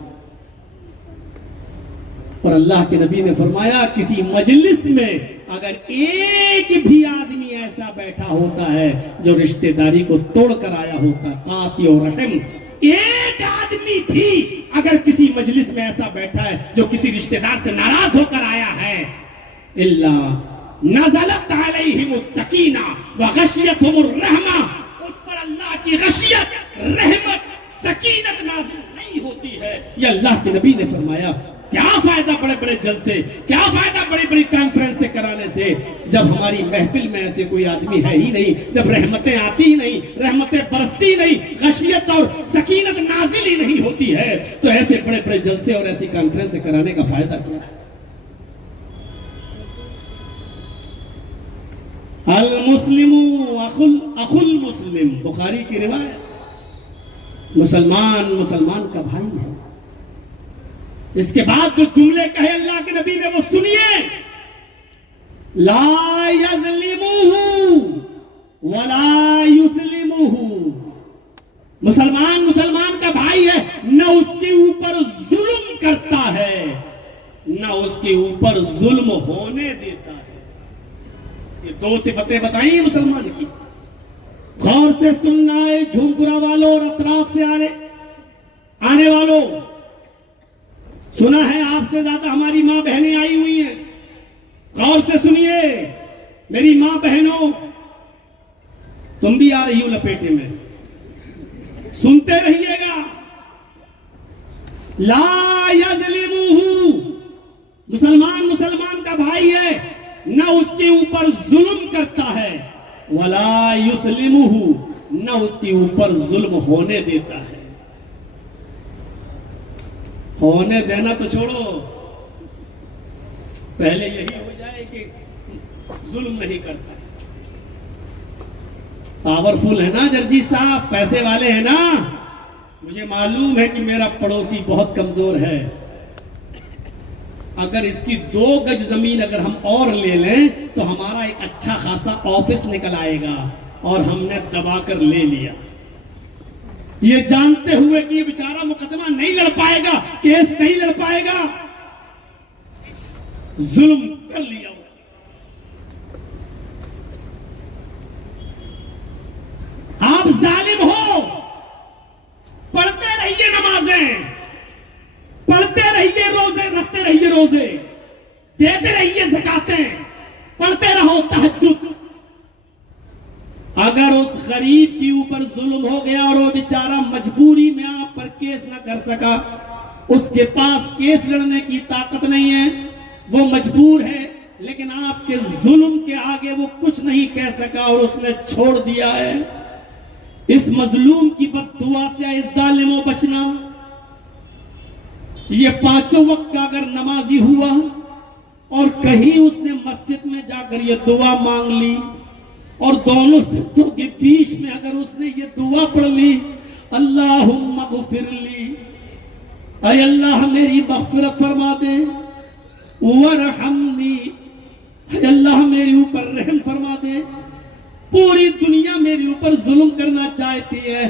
اور اللہ کے نبی نے فرمایا کسی مجلس میں اگر ایک بھی آدمی ایسا بیٹھا ہوتا ہے جو رشتہ داری کو توڑ کر آیا ہوتا, قاطع و رحم, ایک آدمی بھی اگر کسی مجلس میں ایسا بیٹھا ہے جو کسی رشتہ دار سے ناراض ہو کر آیا ہے, الا نزلت علیہم السکینہ وغشیتہم الرحمہ, اس پر اللہ کی غشیت, رحمت, سکینت نازل نہیں ہوتی ہے. یہ اللہ کے نبی نے فرمایا. کیا فائدہ بڑے بڑے جلسے, کیا فائدہ بڑی بڑی کانفرنس سے کرانے سے جب ہماری محفل میں ایسے کوئی آدمی ہے ہی نہیں, جب رحمتیں آتی ہی نہیں, رحمتیں برستی نہیں, غشیت اور سکینت نازل ہی نہیں ہوتی ہے, تو ایسے بڑے بڑے جلسے اور ایسی کانفرنس سے کرانے کا فائدہ کیا ہے؟ المسلم اخو المسلم, بخاری کی روایت. مسلمان مسلمان کا بھائی ہے. اس کے بعد جو جملے کہے اللہ کے نبی نے وہ سنیے. لا یظلمہ ولا یسلمہ, مسلمان مسلمان کا بھائی ہے, نہ اس کے اوپر ظلم کرتا ہے نہ اس کے اوپر ظلم ہونے دیتا ہے. یہ دو صفتیں بتائیں مسلمان کی. غور سے سننا ہے جھومپورا والوں اور اطراف سے آنے والوں. سنا ہے آپ سے زیادہ ہماری ماں بہنیں آئی ہوئی ہیں. غور سے سنیے میری ماں بہنوں, تم بھی آ رہی ہو لپیٹے میں, سنتے رہیے گا. لا یظلمہ, مسلمان مسلمان کا بھائی ہے, نہ اس کے اوپر ظلم کرتا ہے, ولا یسلمہ, نہ اس کے اوپر ظلم ہونے دیتا ہے. ہونے دینا تو چھوڑو, پہلے یہی ہو جائے کہ ظلم نہیں کرتا. پاورفل ہے نا جرجی صاحب, پیسے والے ہیں نا. مجھے معلوم ہے کہ میرا پڑوسی بہت کمزور ہے. اگر اس کی 2 گج زمین اگر ہم اور لے لیں تو ہمارا ایک اچھا خاصا آفس نکل آئے گا, اور ہم نے دبا کر لے لیا, یہ جانتے ہوئے کہ یہ بیچارہ مقدمہ نہیں لڑ پائے گا, کیس نہیں لڑ پائے گا, ظلم کر لیا. آپ ظالم ہو, پڑھتے رہیے نمازیں, پڑھتے رہیے روزے, رکھتے رہیے روزے, دیتے رہیے زکاتیں, پڑھتے رہو تہجد. اگر اس غریب کے اوپر ظلم ہو گیا اور وہ بیچارہ مجبوری میں آپ پر کیس نہ کر سکا, اس کے پاس کیس لڑنے کی طاقت نہیں ہے, وہ مجبور ہے, لیکن آپ کے ظلم کے آگے وہ کچھ نہیں کہہ سکا اور اس نے چھوڑ دیا ہے, اس مظلوم کی بد دعا سے اس ظالموں بچنا. یہ 5 وقت کا اگر نمازی ہوا اور کہیں اس نے مسجد میں جا کر یہ دعا مانگ لی اور دونوں سجدوں کے بیچ میں اگر اس نے یہ دعا پڑھ لی, اللہم اغفر لی, اے اللہ میری مغفرت فرما دے, ورحمنی, اے اللہ میرے اوپر رحم فرما دے. پوری دنیا میرے اوپر ظلم کرنا چاہتی ہے,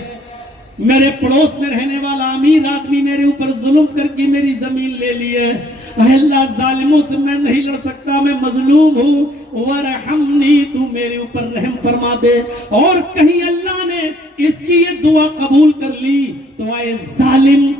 میرے پڑوس میں رہنے والا امیر آدمی میرے اوپر ظلم کر کے میری زمین لے لی ہے, اے اللہ ظالموں سے میں نہیں لڑ سکتا, میں مظلوم ہوں, ورحمنی, تو میرے اوپر رحم فرما دے. اور کہیں اللہ نے اس کی یہ دعا قبول کر لی تو اے ظالم,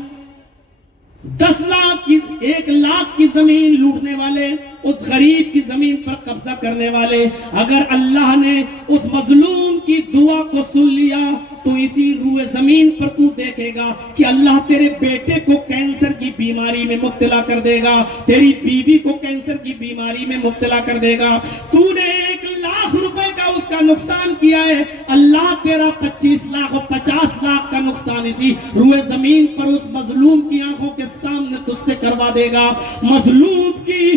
10 لاکھ کی 1 لاکھ کی زمین لوٹنے والے, اس غریب کی زمین پر قبضہ کرنے والے, اگر اللہ نے اس مظلوم کی دعا کو سن لیا تو اسی روئے زمین پر تو دیکھے گا کہ اللہ تیرے بیٹے کو کینسر کی بیماری میں مبتلا کر دے گا, تیری بیوی کو کینسر کی بیماری میں مبتلا کر دے گا. تو نے 1 لاکھ روپے کا اس کا نقصان کیا ہے, اللہ تیرا 25 لاکھ اور 50 لاکھ کا نقصان اسی روئے زمین پر اس مظلوم کی آنکھوں کے سامنے تجھ سے کروا دے گا. مظلوم کی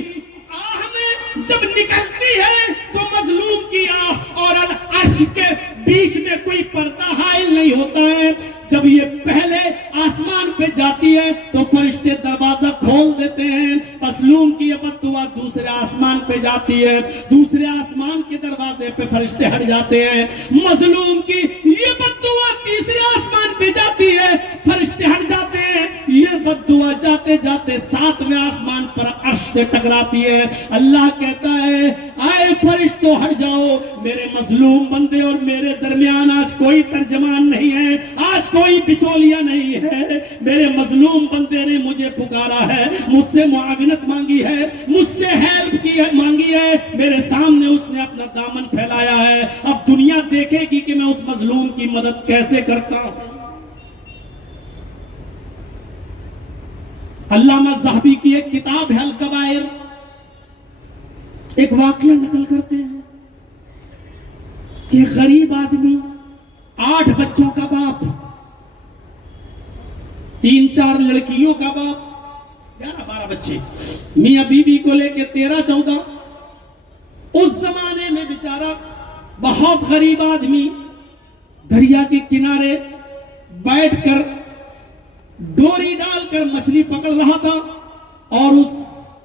آہ میں جب نکلتی ہے تو مظلوم کی آہ اور العرش کے بیچ میں کوئی پردہ حائل نہیں ہوتا ہے. جب یہ پہلے آسمان پہ جاتی ہے تو فرشتے دروازہ کھول دیتے ہیں. مظلوم کی یہ بد دعا دوسرے آسمان پہ جاتی ہے, دوسرے آسمان کے دروازے پہ فرشتے ہٹ جاتے ہیں. مظلوم کی یہ بد دعا تیسرے آسمان پہ جاتی ہے, فرشتے ہٹ جاتے ہیں. یہ بد دعا جاتے جاتے ساتویں آسمان پر عرش سے ٹکراتی ہے. اللہ کہتا ہے اے فرشتوں ہٹ جاؤ, میرے مظلوم بندے اور میرے درمیان آج کوئی ترجمان نہیں ہے, آج کوئی بچولیا نہیں ہے. میرے مظلوم بندے نے مجھے پکارا ہے, مجھ سے معاونت مانگی ہے, مجھ سے ہیلپ کی مانگی ہے, میرے سامنے اس نے اپنا دامن پھیلایا ہے. اب دنیا دیکھے گی کہ میں اس مظلوم کی مدد کیسے کرتا ہوں. علامہ ذہبی کی ایک کتاب ہے الکبائر, ایک واقعہ نقل کرتے ہیں کہ غریب آدمی 8 بچوں کا باپ, 3-4 لڑکیوں کا باپ, 11-12 بچے, میاں بیوی کو لے کے 13-14. اس زمانے میں بیچارہ بہت غریب آدمی دریا کے کنارے بیٹھ کر ڈوری ڈال کر مچھلی پکڑ رہا تھا, اور اس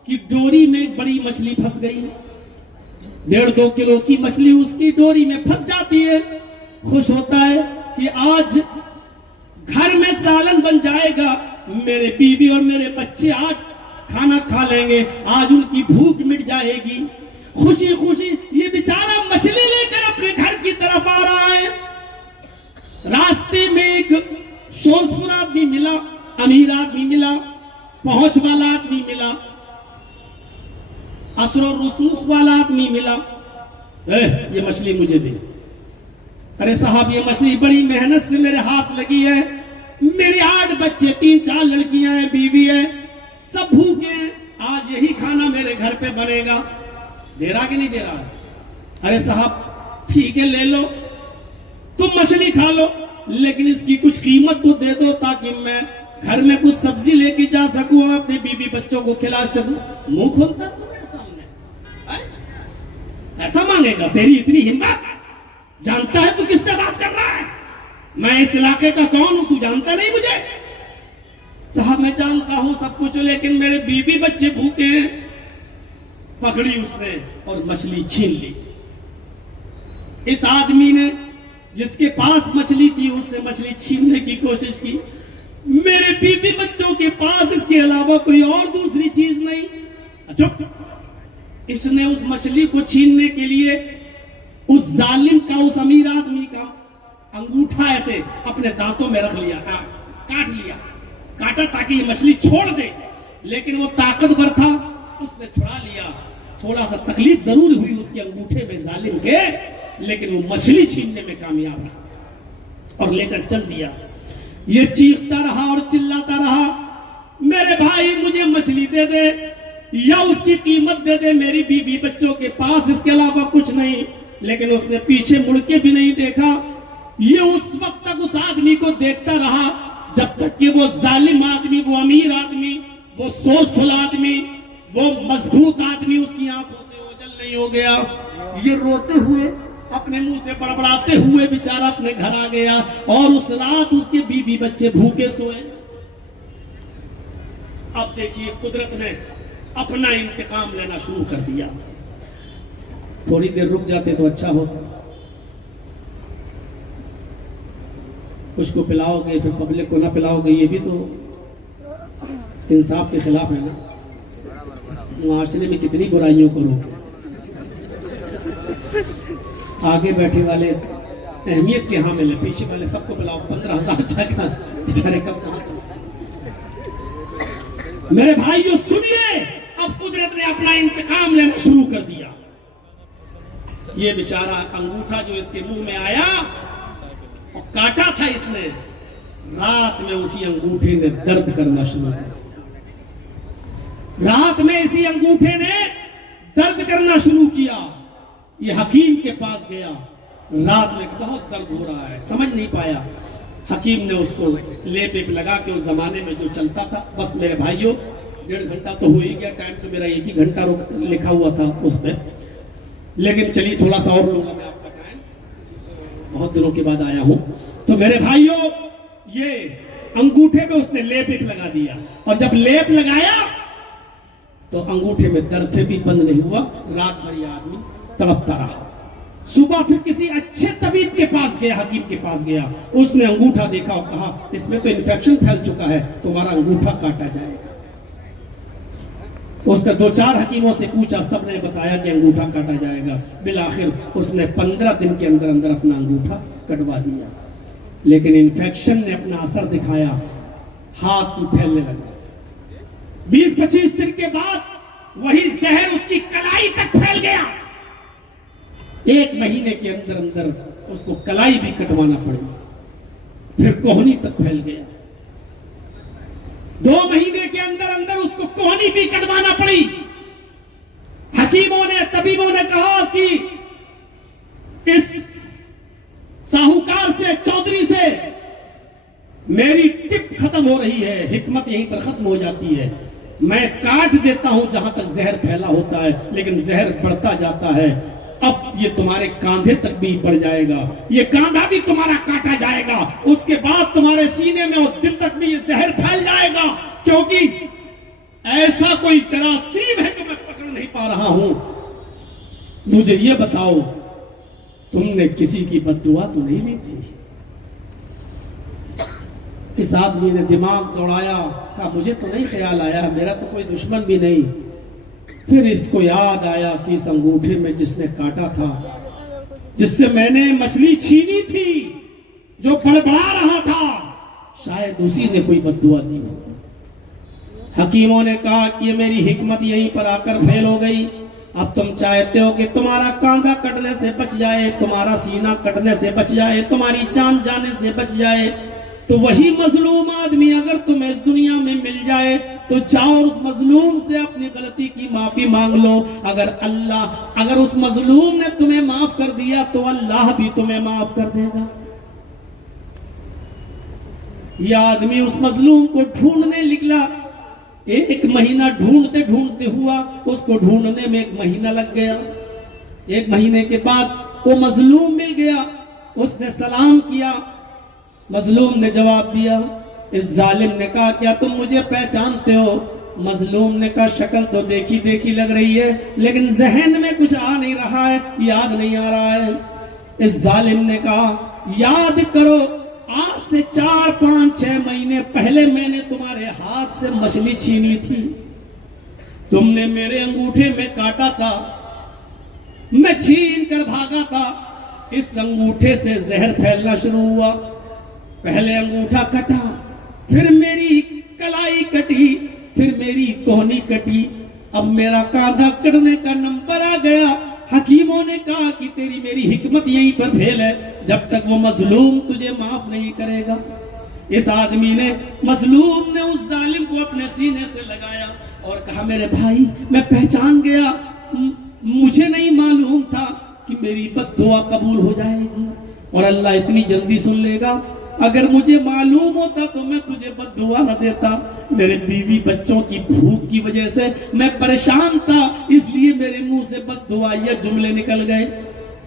کی ڈوری میں ایک بڑی مچھلی پھنس گئی. 1.5-2 کلو کی مچھلی اس کی ڈوری میں پھنس جاتی ہے. خوش ہوتا ہے کہ آج گھر میں سالن بن جائے گا, میرے بیوی اور میرے بچے آج کھانا کھا لیں گے, آج ان کی بھوک مٹ جائے گی. خوشی خوشی یہ بیچارہ مچھلی لے کر اپنے گھر کی طرف آ رہا ہے. راستے میں ایک شورسور آدمی ملا, امیر آدمی ملا, پہنچ والا آدمی ملا, اثر و رسوخ والا آدمی ملا. یہ مچھلی مجھے دے. ارے صاحب یہ مچھلی بڑی محنت سے میرے ہاتھ لگی ہے, میرے 8 بچے, 3-4 لڑکیاں ہیں, بیوی ہے, سب بھوکے ہیں, آج یہی کھانا میرے گھر پہ بنے گا. دے رہا کہ نہیں دے رہا؟ ارے صاحب ٹھیک ہے لے لو, تم مچھلی کھا لو, لیکن اس کی کچھ قیمت تو دے دو تاکہ میں گھر میں کچھ سبزی لے کے جا سکوں, اپنے بیوی بچوں کو کھلا سکوں. منہ کھولتا تو میرے سامنے ایسا مانگے گا؟ تیری اتنی ہمت, جانتا ہے تو کس سے بات کر رہا ہے؟ میں اس علاقے کا کون ہوں, تو جانتا نہیں مجھے؟ صاحب میں جانتا ہوں سب کچھ, لیکن میرے بیوی بچے بھوکے ہیں. پکڑی اس نے اور مچھلی چھین لی. اس آدمی نے جس کے پاس مچھلی تھی اس سے مچھلی چھیننے کی کوشش کی. میرے بیوی بچوں کے پاس اس کے علاوہ کوئی اور دوسری چیز نہیں. چپ. اس نے اس مچھلی کو چھیننے کے لیے اس ظالم کا, اس امیر آدمی کا انگوٹھا ایسے اپنے دانتوں میں رکھ لیا, کاٹ لیا, کاٹا تاکہ یہ مچھلی چھوڑ دے, لیکن وہ طاقتور تھا, اس نے چھڑا لیا. تھوڑا سا تکلیف ضرور ہوئی اس کے انگوٹھے میں ظالم کے, لیکن وہ مچھلی چھیننے میں کامیاب رہا اور لے کر چل دیا. یہ چیختا رہا اور چلاتا رہا, میرے بھائی مجھے مچھلی دے دے یا اس کی قیمت دے دے, میری بیوی بچوں کے پاس اس کے علاوہ کچھ نہیں. لیکن اس نے پیچھے مڑ کے بھی نہیں دیکھا. یہ اس وقت تک اس آدمی کو دیکھتا رہا جب تک کہ وہ ظالم آدمی, وہ امیر آدمی, وہ سورسفل آدمی, وہ مضبوط آدمی اس کی آنکھوں سے اوجھل نہیں ہو گیا. یہ روتے ہوئے اپنے منہ سے بڑبڑاتے ہوئے بیچارہ اپنے گھر آ گیا, اور اس رات اس کے بیوی بچے بھوکے سوئے. اب دیکھیے قدرت نے اپنا انتقام لینا شروع کر دیا. تھوڑی دیر رک جاتے تو اچھا ہوتا. کچھ کو پلاؤ گے پھر پبلک کو نہ پلاؤ گے, یہ بھی تو انصاف کے خلاف ہے نا. معاشرے میں کتنی برائیوں کو روکے. آگے بیٹھے والے اہمیت کے حامل ہیں, پیچھے والے سب کو پلاؤ. 15,000 چکا بیچارے کب کہاں. میرے بھائیو سنیے, اب قدرت نے اپنا انتقام لینا شروع کر دیا. یہ بیچارہ انگوٹھا جو اس کے منہ میں آیا اور کاٹا تھا اس نے, رات میں اسی انگوٹھے نے درد کرنا شروع کیا. رات میں اسی انگوٹھے نے درد کرنا شروع کیا. یہ حکیم کے پاس گیا, رات میں بہت درد ہو رہا ہے, سمجھ نہیں پایا. حکیم نے اس کو لیپ لگا کے, اس زمانے میں جو چلتا تھا, بس میرے بھائیوں 1.5 گھنٹہ تو ہو ہی گیا، ٹائم تو میرا 1 ہی گھنٹہ لکھا ہوا تھا اس میں، لیکن چلیے تھوڑا سا اور لوں گا میں آپ کا ٹائم، بہت دنوں کے بعد آیا ہوں۔ تو میرے بھائیوں، یہ انگوٹھے میں اس نے لیپ لگا دیا، اور جب لیپ لگایا تو انگوٹھے میں درد بھی بند نہیں ہوا، رات بھر یہ آدمی تڑپتا رہا۔ صبح پھر کسی اچھے طبیب کے پاس گیا، حکیم کے پاس گیا، اس نے انگوٹھا دیکھا اور کہا اس میں تو انفیکشن پھیل چکا ہے، تمہارا انگوٹھا کاٹا جائے گا۔ اس نے 2-4 حکیموں سے پوچھا، سب نے بتایا کہ انگوٹھا کاٹا جائے گا۔ بالآخر اس نے 15 دن کے اندر اندر اپنا انگوٹھا کٹوا دیا، لیکن انفیکشن نے اپنا اثر دکھایا، ہاتھ پھیلنے لگا۔ 20-25 دن کے بعد وہی زہر اس کی کلائی تک پھیل گیا۔ 1 مہینے کے اندر اندر اس کو کلائی بھی کٹوانا پڑی، پھر کوہنی تک پھیل گیا۔ 2 مہینے کے اندر اندر اس کو کوہنی بھی کٹوانا پڑی۔ حکیموں نے، طبیبوں نے کہا کہ اس ساہوکار سے، چودھری سے میری ٹپ ختم ہو رہی ہے، حکمت یہیں پر ختم ہو جاتی ہے، میں کاٹ دیتا ہوں جہاں تک زہر پھیلا ہوتا ہے، لیکن زہر بڑھتا جاتا ہے، اب یہ تمہارے کاندھے تک بھی بڑھ جائے گا، یہ کاندھا بھی تمہارا کاٹا جائے گا، اس کے بعد تمہارے سینے میں اور دل تک بھی یہ زہر پھیل جائے گا، کیونکہ ایسا کوئی جراثیم ہے کہ میں پکڑ نہیں پا رہا ہوں۔ مجھے یہ بتاؤ، تم نے کسی کی بد دعا تو نہیں لی تھی؟ اس آدمی نے دماغ دوڑایا، کہا مجھے تو نہیں خیال آیا، میرا تو کوئی دشمن بھی نہیں۔ پھر اس کو یاد آیا کہ اس انگوٹھے میں جس نے کاٹا تھا، جس سے میں نے مچھلی چھینی تھی، جو بڑبڑا رہا تھا، شاید اسی نے کوئی بد دعا دی ہو۔ حکیموں نے کہا کہ یہ میری حکمت یہیں پر آ کر فیل ہو گئی، اب تم چاہتے ہو کہ تمہارا کاندھا کٹنے سے بچ جائے، تمہارا سینہ کٹنے سے بچ جائے، تمہاری جان جانے سے بچ جائے، تو وہی مظلوم آدمی اگر تمہیں اس دنیا میں مل جائے تو جاؤ اس مظلوم سے اپنی غلطی کی معافی مانگ لو، اگر اس مظلوم نے تمہیں معاف کر دیا تو اللہ بھی تمہیں معاف کر دے گا۔ یہ آدمی اس مظلوم کو ڈھونڈنے نکلا، 1 مہینہ ڈھونڈتے ڈھونڈتے ہوا، اس کو ڈھونڈنے میں 1 مہینہ لگ گیا۔ 1 مہینے کے بعد وہ مظلوم مل گیا، اس نے سلام کیا، مظلوم نے جواب دیا۔ اس ظالم نے کہا کیا تم مجھے پہچانتے ہو؟ مظلوم نے کہا شکل تو دیکھی دیکھی لگ رہی ہے، لیکن ذہن میں کچھ آ نہیں رہا ہے، یاد نہیں آ رہا ہے۔ اس ظالم نے کہا یاد کرو، آج سے 4 5 6 مہینے پہلے میں نے تمہارے ہاتھ سے مچھلی چھینی تھی، تم نے میرے انگوٹھے میں کاٹا تھا، میں چھین کر بھاگا تھا، اس انگوٹھے سے زہر پھیلنا شروع ہوا، پہلے انگوٹھا کٹا، پھر میری کلائی کٹی، پھر میری کوہنی کٹی، اب میرا کاندھا کٹنے کا نمبر آ گیا۔ حکیموں نے کہا کہ تیری میری حکمت یہیں پر پھیل ہے، جب تک وہ مظلوم تجھے معاف نہیں کرے گا۔ اس آدمی نے، مظلوم نے اس ظالم کو اپنے سینے سے لگایا اور کہا میرے بھائی میں پہچان گیا، مجھے نہیں معلوم تھا کہ میری بد دعا قبول ہو جائے گی اور اللہ اتنی جلدی سن لے گا، اگر مجھے معلوم ہوتا تو میں تجھے بد دعا نہ دیتا، میرے بیوی بچوں کی بھوک کی وجہ سے میں پریشان تھا، اس لیے میرے منہ سے بد دعا یا جملے نکل گئے۔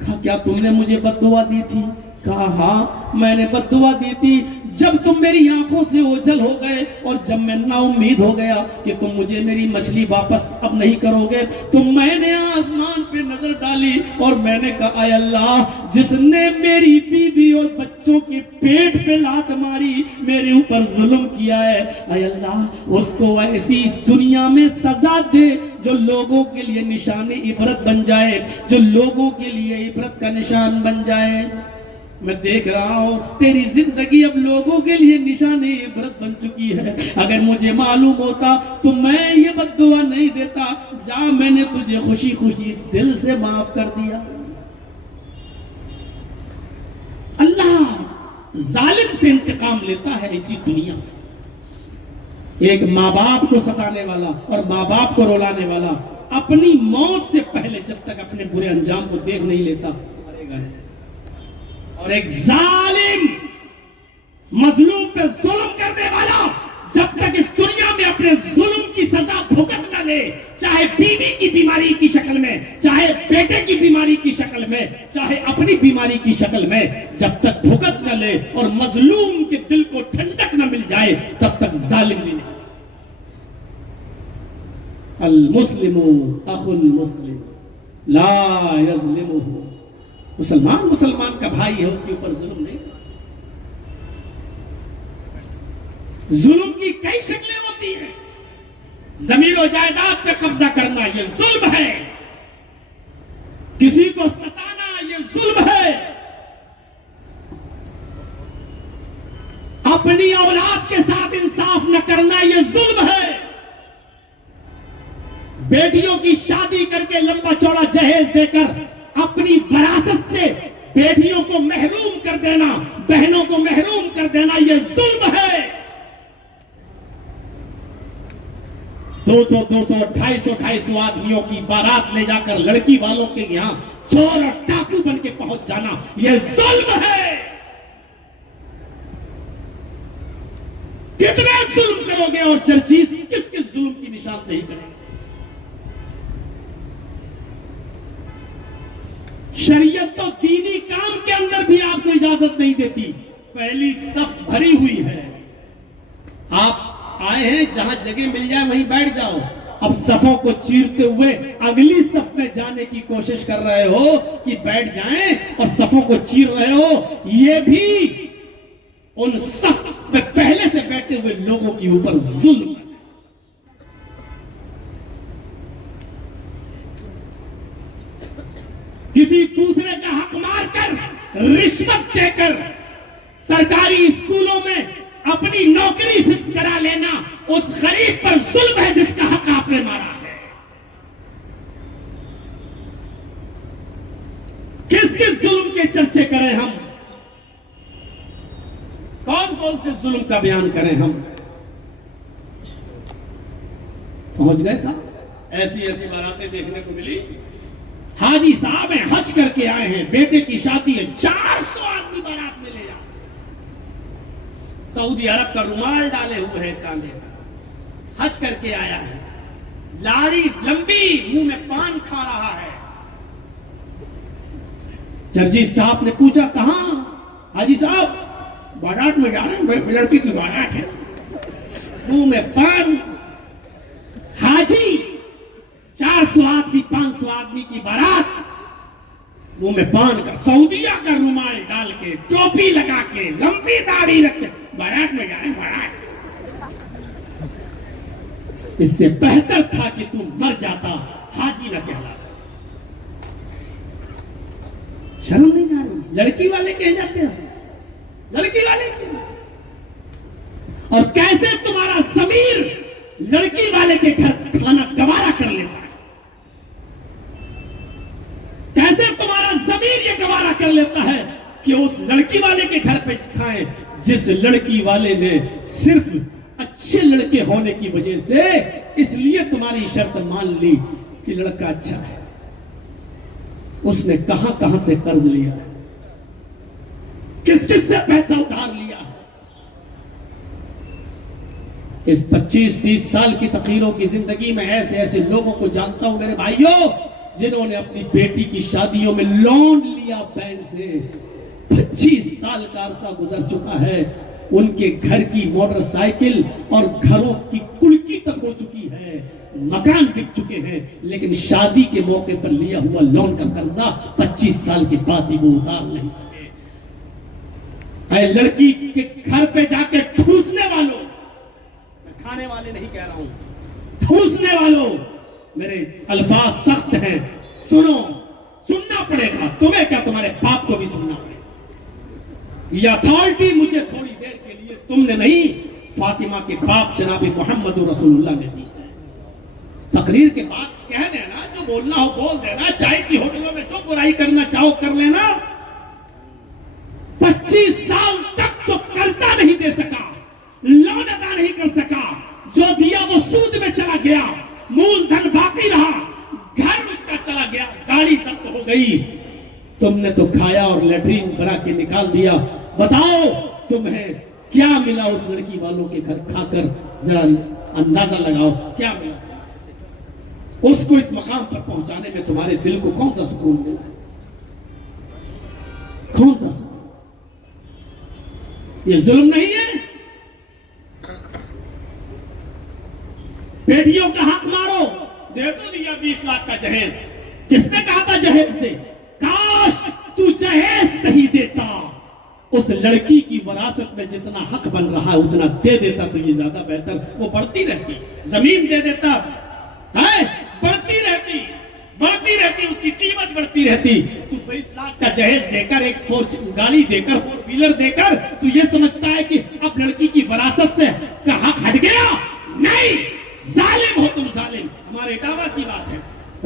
کہا کیا تم نے مجھے بد دعا دی تھی؟ کہا ہاں میں نے بد دعا دی تھی، جب تم میری آنکھوں سے اوجھل ہو گئے اور جب میں نا امید ہو گیا کہ تم مجھے میری مچھلی واپس اب نہیں کرو گے، تو میں نے آسمان پہ نظر ڈالی اور میں نے کہا اے اللہ، جس نے میری بیوی اور بچوں کے پیٹ پہ لات ماری، میرے اوپر ظلم کیا ہے، اے اللہ اس کو ایسی اس دنیا میں سزا دے جو لوگوں کے لیے نشان عبرت بن جائے، جو لوگوں کے لیے عبرت کا نشان بن جائے۔ میں دیکھ رہا ہوں تیری زندگی اب لوگوں کے لیے نشان عبرت بن چکی ہے، اگر مجھے معلوم ہوتا تو میں یہ بد دعا نہیں دیتا، جا میں نے تجھے خوشی خوشی دل سے معاف کر دیا۔ اللہ ظالم سے انتقام لیتا ہے اسی دنیا میں۔ ایک ماں باپ کو ستانے والا اور ماں باپ کو رلانے والا اپنی موت سے پہلے جب تک اپنے برے انجام کو دیکھ نہیں لیتا مرے گا نہیں، اور ایک ظالم مظلوم پہ ظلم کرنے والا جب تک اس دنیا میں اپنے ظلم کی سزا لے، چاہے بیوی کی بیماری کی شکل میں، چاہے بیٹے کی بیماری کی شکل میں، چاہے اپنی بیماری کی شکل میں، جب تک بھگت نہ لے اور مظلوم کے دل کو ٹھنڈک نہ مل جائے تب تک ظالم بھی نہیں۔ المسلم اخو المسلم لا یظلمہ، مسلمان کا بھائی ہے، اس کے اوپر ظلم نہیں۔ ظلم کی کئی شکلیں ہوتی ہیں، زمین و جائیداد پہ قبضہ کرنا یہ ظلم ہے، کسی کو ستانا یہ ظلم ہے، اپنی اولاد کے ساتھ انصاف نہ کرنا یہ ظلم ہے، بیٹیوں کی شادی کر کے لمبا چوڑا جہیز دے کر اپنی وراثت سے بیٹیوں کو محروم کر دینا، بہنوں کو محروم کر دینا یہ ظلم ہے۔ 200 250 آدمیوں کی بارات لے جا کر لڑکی والوں کے یہاں چور اور ڈاکو بن کے پہنچ جانا یہ ظلم ہے۔ کتنے ظلم کرو گے اور چرچیز کس کس ظلم کی نشاندہی کریں گے؟ شریعت تو دینی کام کے اندر بھی آپ کو اجازت نہیں دیتی، پہلی صف بھری ہوئی ہے، آپ آئے ہیں جہاں جگہ مل جائے وہیں بیٹھ جاؤ، اب صفوں کو چیرتے ہوئے اگلی صف میں جانے کی کوشش کر رہے ہو کہ بیٹھ جائیں اور صفوں کو چیر رہے ہو، یہ بھی ان صف میں پہلے سے بیٹھے ہوئے لوگوں کے اوپر ظلم ہے۔ کسی دوسرے کا حق مار کر، رشوت دے کر سرکاری اسکولوں میں اپنی نوکری فکس کرا لینا اس غریب پر ظلم ہے جس کا حق آپ نے مارا ہے۔ کس کس ظلم کے چرچے کریں ہم، کون کون سے ظلم کا بیان کریں ہم؟ پہنچ گئے صاحب، ایسی باراتیں دیکھنے کو ملی، حاجی صاحب ہیں حج کر کے آئے ہیں، بیٹے کی شادی ہے، 400 آدمی بارات میں لے جا، سعودی عرب کا رومال ڈالے ہوئے ہیں کاندھے پر، حج کر کے آیا ہے، لاڑی لمبی، منہ میں پان کھا رہا ہے۔ جرجیت صاحب نے پوچھا کہاں؟ حاجی صاحب بارات میں جا رہے ہیں، لڑکی کی بارات ہے، منہ میں پان۔ حاجی 400 آدمی 500 آدمی کی بارات، منہ میں پان کا، سعودیہ کا رومال ڈال کے، ٹوپی لگا کے، لمبی داڑھی رکھ کے بارات میں جا رہے ہیں، بارات۔ اس سے بہتر تھا کہ تم مر جاتا، حاجی نہ کہلاتا۔ شرم نہیں جا رہی؟ لڑکی والے کہہ جاتے ہیں، لڑکی والے کہہ، اور کیسے تمہارا ضمیر لڑکی والے کے گھر کھانا گوارا کر لیتا ہے، کیسے تمہارا ضمیر یہ گوارا کر لیتا ہے کہ اس لڑکی والے کے گھر پہ کھائیں جس لڑکی والے نے صرف اچھے لڑکے ہونے کی وجہ سے اس لیے تمہاری شرط مان لی کہ لڑکا اچھا ہے، اس نے کہاں کہاں سے قرض لیا ہے، کس کس سے پیسہ ادھار لیا ہے۔ اس 25-30 سال کی تقریروں کی زندگی میں ایسے لوگوں کو جانتا ہوں میرے بھائیوں، جنہوں نے اپنی بیٹی کی شادیوں میں لون لیا بینک سے، 25 سال کا عرصہ گزر چکا ہے، ان کے گھر کی موٹر سائیکل اور گھروں کی کڑکی تک ہو چکی ہے، مکان بک چکے ہیں، لیکن شادی کے موقع پر لیا ہوا لون کا قرضہ 25 سال کے بعد بھی وہ اتار نہیں سکے۔ اے لڑکی کے گھر پہ جا کے ٹھوسنے والوں، کھانے والے نہیں کہہ رہا ہوں، ٹھوسنے والوں، میرے الفاظ سخت ہیں، سننا پڑے گا، تمہیں کیا تمہارے باپ کو بھی سننا پڑے گا۔ یہ اتھارٹی مجھے تھوڑی دیر کے لیے تم نے نہیں، فاطمہ کے باپ جناب محمد رسول اللہ نے دی۔ تقریر کے بعد کہہ دینا، جو بولنا ہو بول دینا، چائے کی ہوٹلوں میں جو برائی کرنا چاہو کر لینا۔ 25 سال تک جو قرضہ نہیں دے سکا، لون ادا نہیں کر سکا، جو دیا وہ سود میں چلا گیا، مول دھن باقی رہا، گھر اس کا چلا گیا، گاڑی سب ہو گئی، تم نے تو کھایا اور لیٹرین بنا کے نکال دیا۔ بتاؤ تمہیں کیا ملا اس لڑکی والوں کے گھر کھا کر، ذرا اندازہ لگاؤ کیا ملا۔ اس کو اس مقام پر پہنچانے میں تمہارے دل کو کون سا سکون ملا ہے؟ کون سا سکون؟ یہ ظلم نہیں ہے؟ بیٹیوں کا حق مارو، دے تو دیا 20 لاکھ کا جہیز، کس نے کہا تھا جہیز دے؟ کاش تو جہیز نہیں دیتا، اس لڑکی کی وراثت میں جتنا حق بن رہا ہے اتنا دے دیتا تو یہ زیادہ بہتر، وہ بڑھتی رہتی، زمین دے دیتا ہے، بڑھتی رہتی، اس کی قیمت بڑھتی رہتی۔ تو 20 لاکھ کا جہیز دے کر، ایک گاڑی دے کر، 4 ویلر دے کر تو یہ سمجھتا ہے کہ اب لڑکی کی وراثت سے کا حق ہٹ گیا؟ نہیں، ظالم ہو تم، ظالم۔ ہمارے اٹاوا کی بات ہے،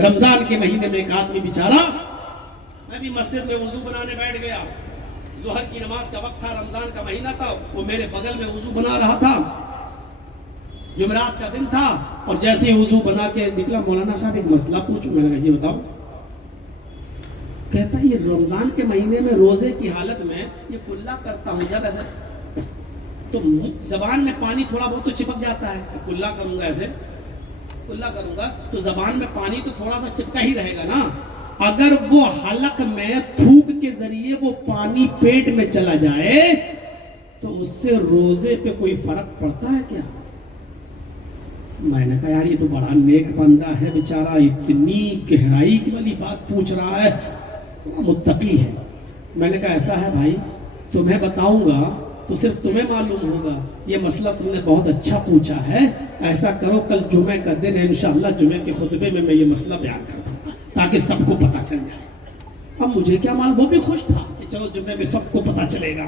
رمضان کے مہینے میں ایک آدمی بیچارہ، میں بھی مسجد میں وضو بنانے بیٹھ گیا، ظہر کی نماز کا وقت تھا، رمضان کا مہینہ تھا، وہ میرے بغل میں وضو بنا رہا تھا، جمعرات کا دن تھا، اور جیسے ہی وضو بنا کے نکلا، مولانا صاحب ایک مسئلہ پوچھوں؟ میں نے کہا جی بتاؤ۔ کہتا ہے یہ رمضان کے مہینے میں روزے کی حالت میں یہ کلا کرتا ہوں، جب ایسے تو زبان میں پانی تھوڑا بہت تو چپک جاتا ہے، جب کلا کروں گا، ایسے کلا کروں گا تو زبان میں پانی تو تھوڑا سا چپکا ہی رہے گا نا۔ اگر وہ حلق میں تھوک کے ذریعے وہ پانی پیٹ میں چلا جائے تو اس سے روزے پہ کوئی فرق پڑتا ہے کیا؟ میں نے کہا یار یہ تو بڑا نیک بندہ ہے بیچارہ، اتنی گہرائی کی والی بات پوچھ رہا ہے، متقی ہے۔ میں نے کہا ایسا ہے بھائی، تمہیں بتاؤں گا تو صرف تمہیں معلوم ہوگا، یہ مسئلہ تم نے بہت اچھا پوچھا ہے، ایسا کرو کل جمعہ کا دن ہے، انشاءاللہ جمعہ کے خطبے میں یہ مسئلہ بیان کر دوں گا تاکہ سب کو پتہ چل جائے۔ اب مجھے کیا معلوم، وہ بھی خوش تھا کہ چلو جمعہ میں سب کو پتہ چلے گا،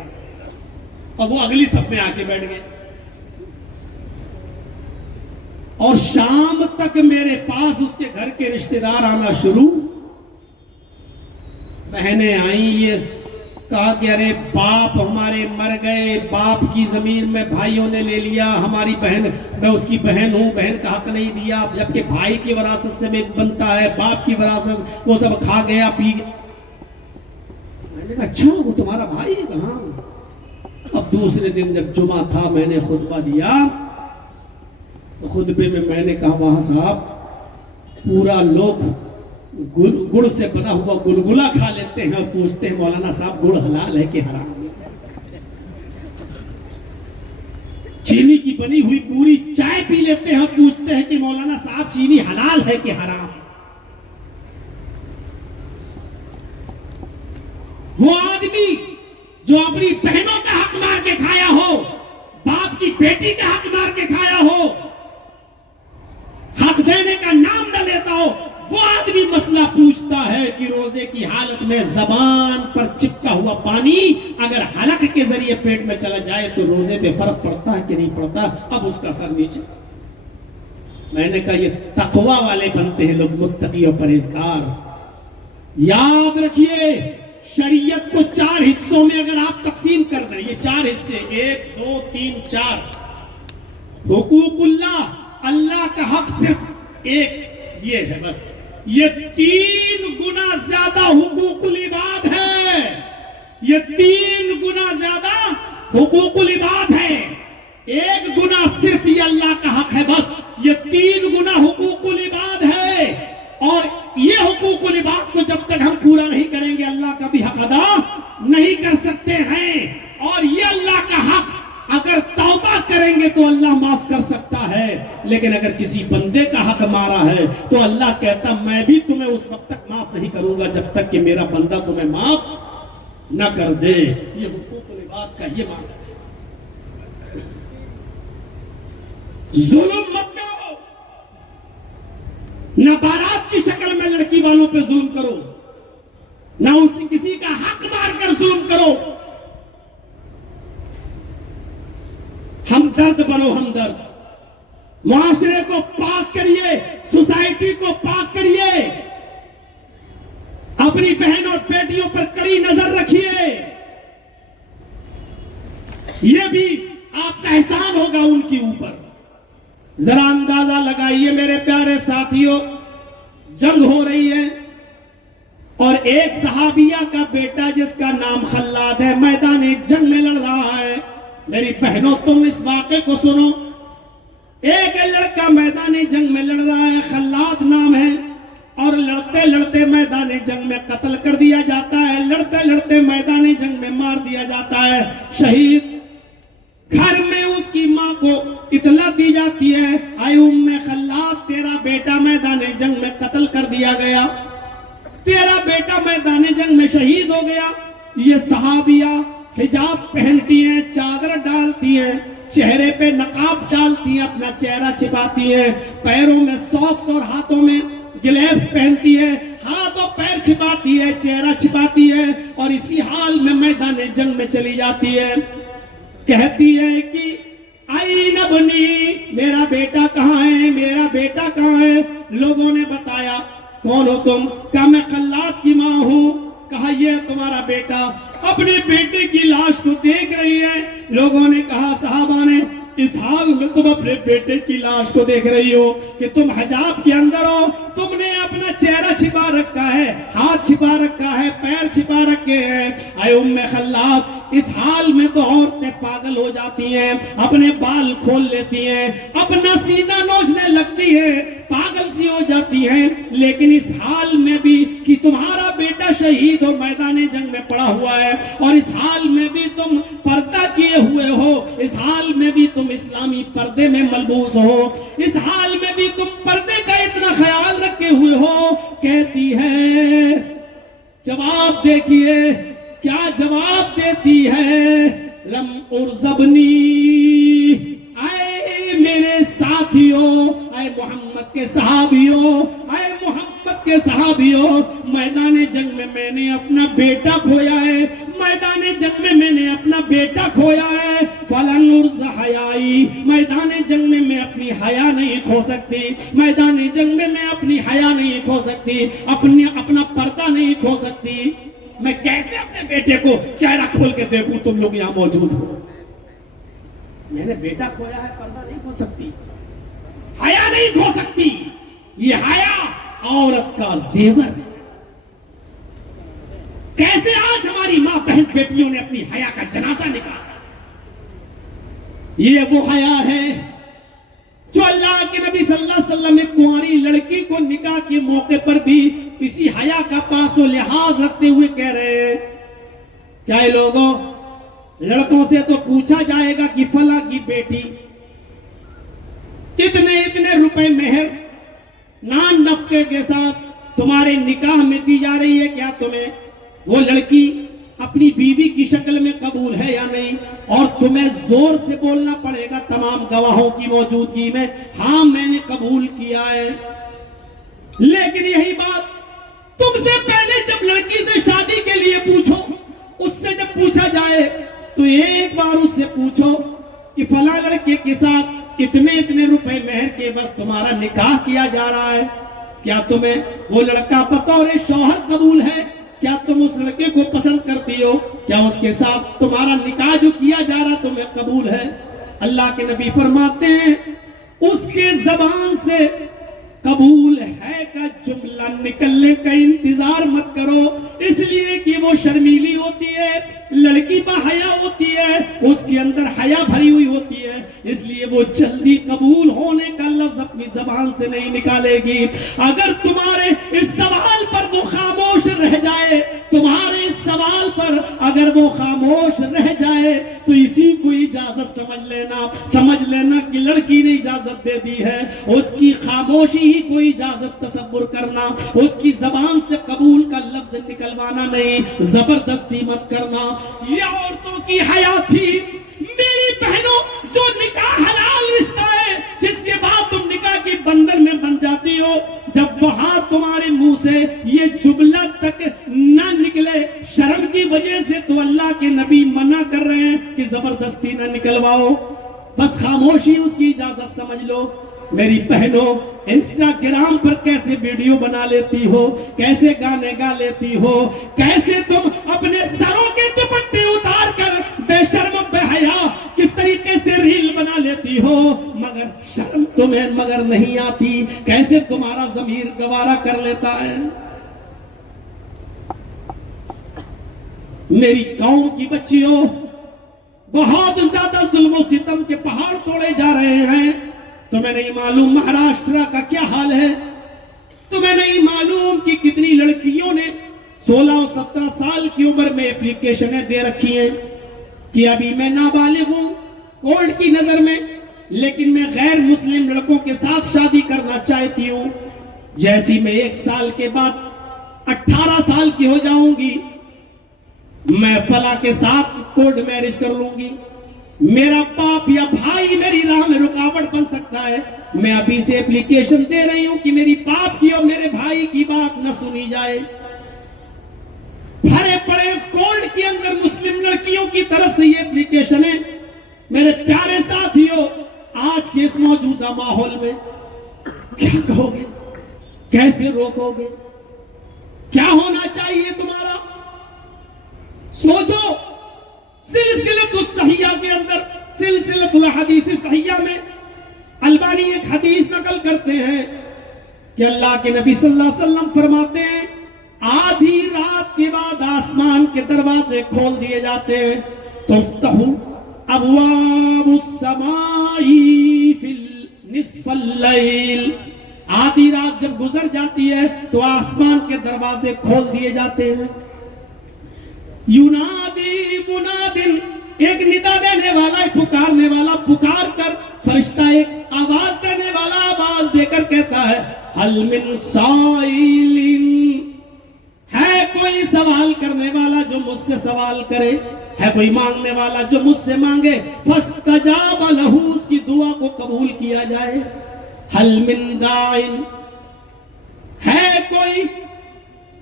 اور وہ اگلی صف میں آ کے بیٹھ گئے، اور شام تک میرے پاس اس کے گھر کے رشتہ دار آنا شروع، بہنیں آئیں، یہ کہا کہ ارے باپ ہمارے مر گئے، باپ کی زمین میں بھائیوں نے لے لیا، ہماری بہن، میں اس کی بہن ہوں، بہن کا حق نہیں دیا، جبکہ بھائی کی وراثت سے میں بنتا ہے، باپ کی وراثت وہ سب کھا گیا، پی گیا۔ میں نے کہا اچھا وہ تمہارا بھائی ہے؟ کہاں؟ اب دوسرے دن جب جمعہ تھا میں نے خطبہ دیا، خطبے میں میں نے کہا وہاں صاحب پورا لوگ گڑ سے بنا ہوا گلگلا کھا لیتے ہیں اور پوچھتے ہیں مولانا صاحب گڑ حلال ہے کہ حرام؟ چینی کی بنی ہوئی پوری چائے پی لیتے ہیں اور پوچھتے ہیں کہ مولانا صاحب چینی حلال ہے کہ حرام؟ وہ آدمی جو اپنی بہنوں کا حق مار کے کھایا ہو، باپ کی بیٹی کا حق مار کے کھایا ہو، حق دینے کا نام نہ لیتا ہو، وہ آدمی مسئلہ پوچھتا ہے کہ روزے کی حالت میں زبان پر چپکا ہوا پانی اگر حلق کے ذریعے پیٹ میں چلا جائے تو روزے پہ فرق پڑتا ہے کہ نہیں پڑتا؟ اب اس کا سر نیچے۔ میں نے کہا یہ تقوی والے بنتے ہیں لوگ، متقی اور پرہیزگار۔ یاد رکھیے شریعت کو 4 حصوں میں اگر آپ تقسیم کر دیں، یہ 4 حصے، 1 2 3 4، حقوق اللہ، اللہ کا حق صرف ایک یہ ہے بس، یہ 3 گنا زیادہ حقوق العباد ہے، یہ 3 گنا زیادہ حقوق العباد ہے، 1 گنا صرف یہ اللہ کا حق ہے بس، یہ 3 گنا حقوق العباد ہے۔ اور یہ حقوق العباد کو جب تک ہم پورا نہیں کریں گے اللہ کا بھی حق ادا نہیں کر سکتے ہیں، اور یہ اللہ کا حق اگر توبہ کریں گے تو اللہ معاف کر سکتا ہے، لیکن اگر کسی بندے کا حق مارا ہے تو اللہ کہتا میں بھی تمہیں اس وقت تک معاف نہیں کروں گا جب تک کہ میرا بندہ تمہیں معاف نہ کر دے۔ یہ حقوق العباد کا یہ معنی ہے۔ ظلم مت کرو، نہ بارات کی شکل میں لڑکی والوں پہ ظلم کرو، نہ کسی کا حق مار کر ظلم کرو۔ ہمدرد بنو، ہمدرد، معاشرے کو پاک کریے، سوسائٹی کو پاک کریے، اپنی بہن اور بیٹیوں پر کڑی نظر رکھیے، یہ بھی آپ کا احسان ہوگا ان کے اوپر۔ ذرا اندازہ لگائیے میرے پیارے ساتھیوں، جنگ ہو رہی ہے اور ایک صحابیہ کا بیٹا جس کا نام خلاد ہے میدان جنگ میں لڑ رہا ہے۔ میری بہنوں تم اس واقعے کو سنو، ایک لڑکا میدان جنگ میں لڑ رہا ہے، خلاد نام ہے، اور لڑتے لڑتے میدان جنگ میں قتل کر دیا جاتا ہے، لڑتے لڑتے میدان جنگ میں مار دیا جاتا ہے، شہید۔ گھر میں اس کی ماں کو اطلاع دی جاتی ہے، اے ام خلاد، تیرا بیٹا میدان جنگ میں قتل کر دیا گیا، تیرا بیٹا میدان جنگ میں شہید ہو گیا۔ یہ صحابیہ حجاب پہنتی ہیں، چادر ڈالتی ہیں، چہرے پہ نقاب ڈالتی ہیں، اپنا چہرہ چھپاتی ہیں، پیروں میں ساکس اور ہاتھوں میں گلیوز پہنتی ہے، ہاتھ اور پیر چھپاتی ہے، چہرہ چھپاتی ہے، اور اسی حال میں میدان جنگ میں چلی جاتی ہے۔ کہتی ہے کہ این ابنی، میرا بیٹا کہاں ہے، میرا بیٹا کہاں ہے؟ لوگوں نے بتایا، کون ہو تم؟ کہا میں خلاد کی ماں ہوں۔ کہا یہ تمہارا بیٹا اپنے بیٹے کی لاش کو دیکھ رہی ہے۔ لوگوں نے کہا، صحابہ نے، اس حال میں تم اپنے بیٹے کی لاش کو دیکھ رہی ہو کہ تم حجاب کے اندر ہو، تم نے اپنا چہرہ چھپا رکھا ہے، ہاتھ چھپا رکھا ہے، پیر چھپا رکھے ہیں۔ اے ام خلاد، اس حال میں تو عورتیں پاگل ہو جاتی ہیں، اپنے بال کھول لیتی ہیں، اپنا سینہ نوچنے لگتی ہے، پاگل سی ہو جاتی ہیں، لیکن اس حال میں بھی کہ تمہارا بیٹا شہید اور میدان جنگ میں پڑا ہوا ہے، اور اس حال میں بھی تم پردہ کیے ہوئے ہو، اس حال میں بھی تم اسلامی پردے میں ملبوس ہو، اس حال میں بھی تم پردے کا اتنا خیال رکھے ہوئے ہو۔ کہتی ہے، جواب دیکھیے کیا جواب دیتی ہے، لم ارزبنی، اے میرے ساتھیوں، اے محمد کے صحابیوں، اے محمد کے صحابیوں، میدان جنگ میں نے اپنا بیٹا کھویا ہے، میدان جنگ میں نے اپنا بیٹا کھویا ہے، فلن ارز حیائی، میدان جنگ میں اپنی حیا نہیں کھو سکتی، میدان جنگ میں اپنی حیا نہیں کھو سکتی، اپنا پردہ نہیں کھو سکتی۔ میں کیسے اپنے بیٹے کو چہرہ کھول کے دیکھوں؟ تم لوگ یہاں موجود ہو، میں نے بیٹا کھویا ہے، پردہ نہیں کھو سکتی، حیا نہیں کھو سکتی۔ یہ حیا عورت کا زیور ہے۔ کیسے آج ہماری ماں بہن بیٹیوں نے اپنی حیا کا جنازہ نکالا؟ یہ وہ حیا ہے جو اللہ کے نبی صلی اللہ علیہ وسلم ایک کنواری لڑکی کو نکاح کے موقع پر بھی اسی حیا کا پاس و لحاظ رکھتے ہوئے کہہ رہے ہیں، کیا اے لوگوں، لڑکوں سے تو پوچھا جائے گا کہ فلاں کی بیٹی اتنے روپے مہر نان نفقے کے ساتھ تمہارے نکاح میں دی جا رہی ہے، کیا تمہیں وہ لڑکی اپنی بیوی کی شکل میں قبول ہے یا نہیں؟ اور تمہیں زور سے بولنا پڑے گا تمام گواہوں کی موجودگی میں، ہاں میں نے قبول کیا ہے۔ لیکن یہی بات تم سے پہلے جب لڑکی سے شادی کے لیے پوچھو، اس سے جب پوچھا جائے تو ایک بار اس سے پوچھو کہ فلاں لڑکے کے ساتھ اتنے روپے مہر کے بس تمہارا نکاح کیا جا رہا ہے، کیا تمہیں وہ لڑکا بطور شوہر قبول ہے؟ کیا تم اس لڑکے کو پسند کرتی ہو؟ کیا اس کے ساتھ تمہارا نکاح جو کیا جا رہا تمہیں قبول ہے؟ اللہ کے نبی فرماتے ہیں، اس کے زبان سے قبول ہے کا جملہ نکلنے کا انتظار مت کرو، اس لیے کہ وہ شرمیلی ہوتی ہے، لڑکی باحیا ہوتی ہے، اس کے اندر حیا بھری ہوئی ہوتی ہے، اس لیے وہ جلدی قبول ہونے کا لفظ اپنی زبان سے نہیں نکالے گی۔ اگر تمہارے اس سوال پر وہ خاموش رہ جائے، تمہارے اس سوال پر اگر وہ خاموش رہ جائے تو اسی کو اجازت سمجھ لینا کہ لڑکی نے اجازت دے دی ہے، اس کی خاموشی ہی کوئی اجازت تصور کرنا، اس کی زبان سے قبول کا لفظ نکلوانا نہیں، زبردستی مت کرنا۔ یہ عورتوں کی حیا تھی۔ میری بہنوں، جو نکاح حلال رشتہ ہے، جس کے بعد تم نکاح کی بندن میں بن جاتی ہو، جب وہاں تمہارے منہ سے یہ جملہ تک نہ نکلے شرم کی وجہ سے، تو اللہ کے نبی منع کر رہے ہیں کہ زبردستی نہ نکلواؤ، بس خاموشی اس کی اجازت سمجھ لو۔ میری بہنوں، انسٹاگرام پر کیسے ویڈیو بنا لیتی ہو، کیسے گانے گا لیتی ہو، کیسے تم اپنے سروں کے دوپٹے اتار کر بے شرم بے حیا کس طریقے سے ریل بنا لیتی ہو، مگر شرم تمہیں مگر نہیں آتی، کیسے تمہارا ضمیر گوارا کر لیتا ہے۔ میری قوم کی بچیوں، بہت زیادہ ظلم و ستم کے پہاڑ توڑے جا رہے ہیں، تمہیں نہیں معلوم مہاراشٹرا کا کیا حال ہے، تمہیں نہیں معلوم کہ کتنی لڑکیوں نے 16 اور 17 سال کی عمر میں اپلیکیشنیں دے رکھی ہیں کہ ابھی میں نابالغ ہوں کورٹ کی نظر میں، لیکن میں غیر مسلم لڑکوں کے ساتھ شادی کرنا چاہتی ہوں، جیسی میں 1 سال کے بعد 18 سال کی ہو جاؤں گی میں فلاں کے ساتھ کورٹ میرج کر لوں گی، میرا باپ یا بھائی میری راہ میں رکاوٹ بن سکتا ہے، میں ابھی سے اپلیکیشن دے رہی ہوں کہ میری باپ کی اور میرے بھائی کی بات نہ سنی جائے۔ بھرے پڑے کورٹ کے اندر مسلم لڑکیوں کی طرف سے یہ اپلیکیشنیں، میرے پیارے ساتھیوں آج کے اس موجودہ ماحول میں کیا کہو گے، کیسے روکو گے، کیا ہونا چاہیے تمہارا؟ سوچو، سلسلۃ الصحیحہ کے اندر، سلسلۃ الحدیث صحیحہ میں البانی ایک حدیث نقل کرتے ہیں کہ اللہ کے نبی صلی اللہ علیہ وسلم فرماتے ہیں آدھی رات کے بعد آسمان کے دروازے کھول دیے جاتے ہیں، تفتح ابواب السماء فی نصف اللیل، آدھی رات جب گزر جاتی ہے تو آسمان کے دروازے کھول دیے جاتے ہیں، ینادی منادن، ایک ندا دینے والا، ایک پکارنے والا پکار کر، فرشتہ ایک آواز دینے والا آواز دے کر کہتا ہے حل من سائل، ہے کوئی سوال کرنے والا جو مجھ سے سوال کرے، ہے کوئی مانگنے والا جو مجھ سے مانگے، فاستجاب لہ، اس کی دعا کو قبول کیا جائے، حل من داعٍ، ہے کوئی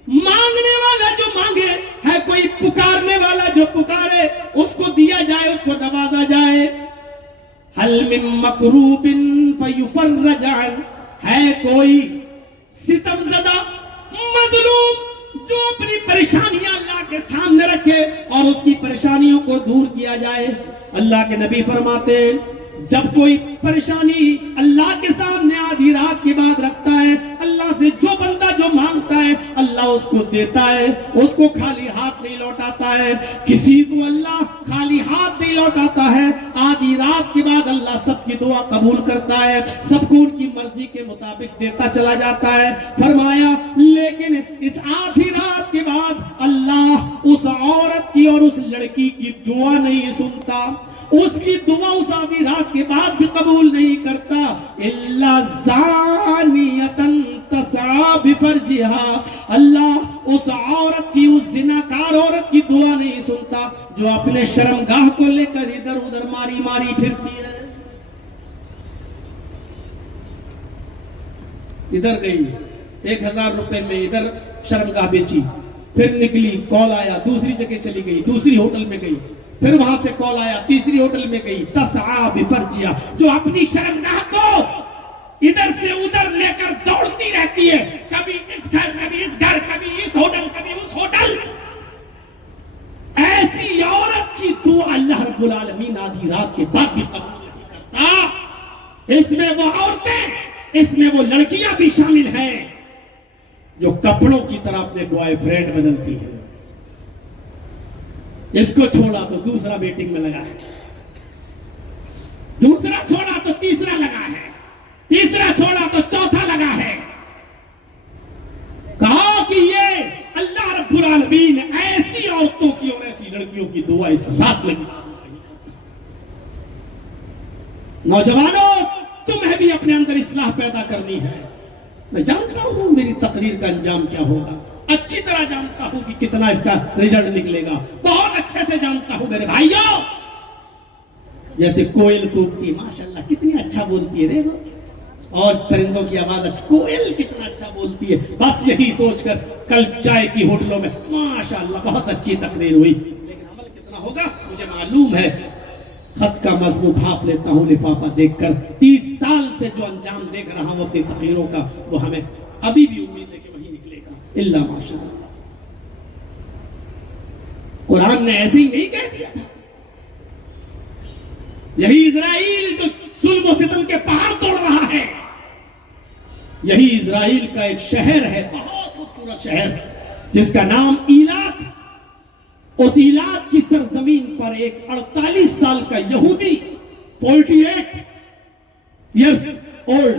مانگنے والا جو مانگے، ہے کوئی پکارنے والا جو پکارے، اس کو دیا جائے، اس کو نوازا جائے، حل من مکروب فیفرج عنہ، ہے کوئی ستم زدہ مظلوم جو اپنی پریشانیاں اللہ کے سامنے رکھے اور اس کی پریشانیوں کو دور کیا جائے۔ اللہ کے نبی فرماتے ہیں جب کوئی پریشانی اللہ کے سامنے آدھی رات کے بعد رکھتا ہے، اللہ سے جو بندہ جو مانگتا ہے اللہ اس کو دیتا ہے، اس کو خالی ہاتھ نہیں لوٹاتا ہے، کسی کو اللہ خالی ہاتھ نہیں لوٹاتا ہے، آدھی رات کے بعد اللہ سب کی دعا قبول کرتا ہے، سب کو ان کی مرضی کے مطابق دیتا چلا جاتا ہے۔ فرمایا لیکن اس آدھی رات کے بعد اللہ اس عورت کی اور اس لڑکی کی دعا نہیں سنتا، اس کی دعا اس آدھی رات کے بعد بھی قبول نہیں کرتا، الا زانیۃ تسعی بفرجہا، اللہ اس عورت کی، اس زناکار عورت کی دعا نہیں سنتا جو اپنے شرمگاہ کو لے کر ادھر ادھر ماری ماری پھرتی ہے، ادھر گئی 1000 روپے میں ادھر شرمگاہ بیچی، پھر نکلی، کال آیا، دوسری جگہ چلی گئی، دوسری ہوٹل میں گئی، پھر وہاں سے کال آیا، تیسری ہوٹل میں گئی، تسعی بفرجہا، جو اپنی شرمگاہ کو ادھر سے ادھر لے کر دوڑتی رہتی ہے، کبھی اس گھر، کبھی اس گھر، کبھی اس ہوٹل، کبھی اس ہوٹل، ایسی عورت کی دعا اللہ رب العالمین آدھی رات کے بعد بھی قبول نہیں کرتا۔ اس میں وہ عورتیں، اس میں وہ لڑکیاں بھی شامل ہیں جو کپڑوں کی طرح اپنے بوائے فرینڈ بدلتی ہیں، اس کو چھوڑا تو دوسرا میٹنگ میں لگا ہے، دوسرا چھوڑا تو تیسرا لگا ہے، تیسرا چھوڑا تو چوتھا لگا ہے۔ کہا کہ یہ اللہ رب العالمین ایسی عورتوں کی اور ایسی لڑکیوں کی دعا اس رات میں نوجوانوں، تمہیں بھی اپنے اندر اصلاح پیدا کرنی ہے۔ میں جانتا ہوں میری تقریر کا انجام کیا ہوگا، اچھی طرح جانتا ہوں کہ کتنا اس کا رزلٹ نکلے گا، بہت اچھے سے جانتا ہوں میرے بھائیوں۔ جیسے کوئل کوکتی، ماشاءاللہ کتنی اچھا بولتی ہے، دیکھو، اور پرندوں کی آواز اچھی، کوئل کتنا اچھا بولتی ہے، بس یہی سوچ کر کل چائے کی ہوٹلوں میں ماشاءاللہ بہت اچھی تقریر ہوئی، لیکن عمل کتنا ہوگا مجھے معلوم ہے۔ خط کا مضمون بھاپ لیتا ہوں لفافہ دیکھ کر، 30 سال سے جو انجام دیکھ رہا ہوں اپنی تقریروں کا، وہ ہمیں ابھی بھی امید ہے کہ وہی نکلے گا، الا ماشاءاللہ۔ قرآن نے ایسے ہی نہیں کہہ دیا تھا، یہی اسرائیل جو ظلم و ستم کے پہاڑ توڑ رہا ہے، یہی اسرائیل کا ایک شہر ہے، بہت خوبصورت شہر جس کا نام ایلات، اس ایلات کی سرزمین پر ایک 48 سال کا یہودی 48 years old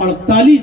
48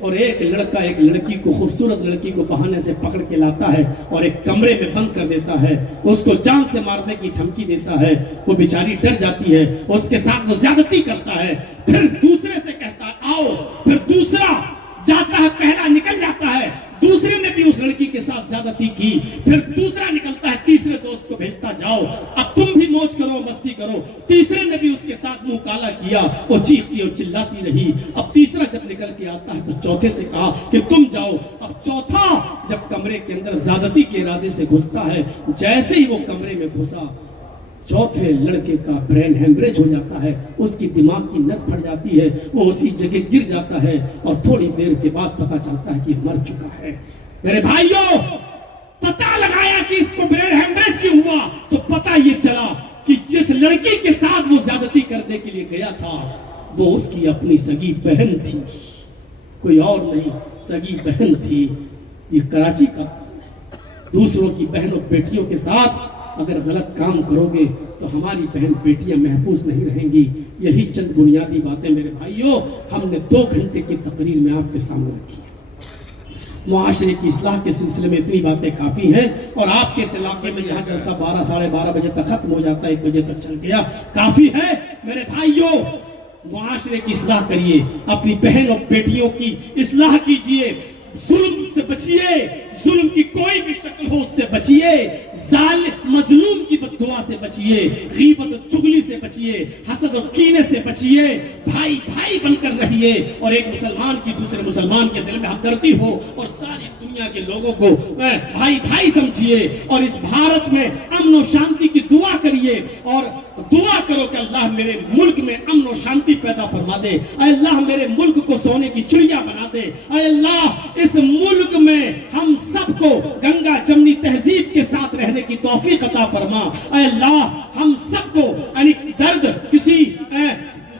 اور ایک لڑکا ایک لڑکی کو, خوبصورت لڑکی کو بہانے سے پکڑ کے لاتا ہے اور ایک کمرے میں بند کر دیتا ہے, اس کو جان سے مارنے کی دھمکی دیتا ہے. وہ بیچاری ڈر جاتی ہے, اس کے ساتھ وہ زیادتی کرتا ہے, پھر دوسرے سے کہتا ہے آؤ, پھر دوسرا جاتا ہے, پہلا نکل جاتا ہے, دوسرے نے بھی اس لڑکی کے ساتھ زیادتی کی, پھر دوسرا نکلتا ہے, تیسرے دوست کو بھیجتا جاؤ اب تم بھی موج کرو مستی کرو. تیسرے نے بھی اس کے ساتھ منہ کالا کیا, وہ چیختی اور چلاتی رہی. اب تیسرا جب نکل کے آتا ہے تو چوتھے سے کہا کہ تم جاؤ. اب چوتھا جب کمرے کے اندر زیادتی کے ارادے سے گھستا ہے, جیسے ہی وہ کمرے میں گھسا, چوتھے لڑکے کا برین ہیمریج ہو جاتا ہے, اس کی دماغ کی نس پھٹ جاتی ہے, وہ اسی جگہ گر جاتا ہے اور تھوڑی دیر کے بعد پتا چلتا ہے کہ مر چکا ہے. میرے بھائیوں, پتا لگایا کہ اس کو برین ہیمریج کیوں ہوا, تو پتا یہ چلا کہ جس لڑکی کے ساتھ وہ زیادتی کرنے کے لیے گیا تھا وہ اس کی اپنی سگی بہن تھی, کوئی اور نہیں, سگی بہن تھی. یہ کراچی کا دوسروں کی بہنوں بیٹیوں کے ساتھ اگر غلط کام کرو گے تو ہماری بہن بیٹیاں محفوظ نہیں رہیں گی. یہی چند بنیادی باتیں میرے بھائیوں ہم نے 2 گھنٹے کی تقریر میں آپ کے سامنے رکھی. معاشرے کی اصلاح کے سلسلے میں اتنی باتیں کافی ہیں, اور آپ کے اس علاقے میں جہاں جلسہ 12 ساڑھے 12 بجے تک ختم ہو جاتا ہے, 1 بجے تک چل گیا, کافی ہے. میرے بھائیوں, معاشرے کی اصلاح کریے, اپنی بہن اور بیٹیوں کی اصلاح کیجئے, ظلم سے بچیے, ظلم کی کوئی بھی شکل ہو اس سے بچیے, ظالم مظلوم کی بددعا سے بچیے, غیبت اور چغلی سے بچیے, حسد اور کینے سے بچیے, بھائی بھائی بن کر رہیے, اور ایک مسلمان کی دوسرے مسلمان کے دل میں ہمدردی ہو, اور ساری دنیا کے لوگوں کو بھائی بھائی سمجھیے, اور اس بھارت میں امن و شانتی کی دعا کریے, اور دعا کرو کہ اللہ میرے ملک میں امن و شانتی پیدا فرما دے, اے اللہ میرے ملک کو سونے کی چڑیا بنا دے, اے اللہ اس ملک میں ہم سب کو گنگا جمنی تہذیب کے ساتھ رہنے کی توفیق عطا فرما, اے اللہ ہم سب کو درد کسی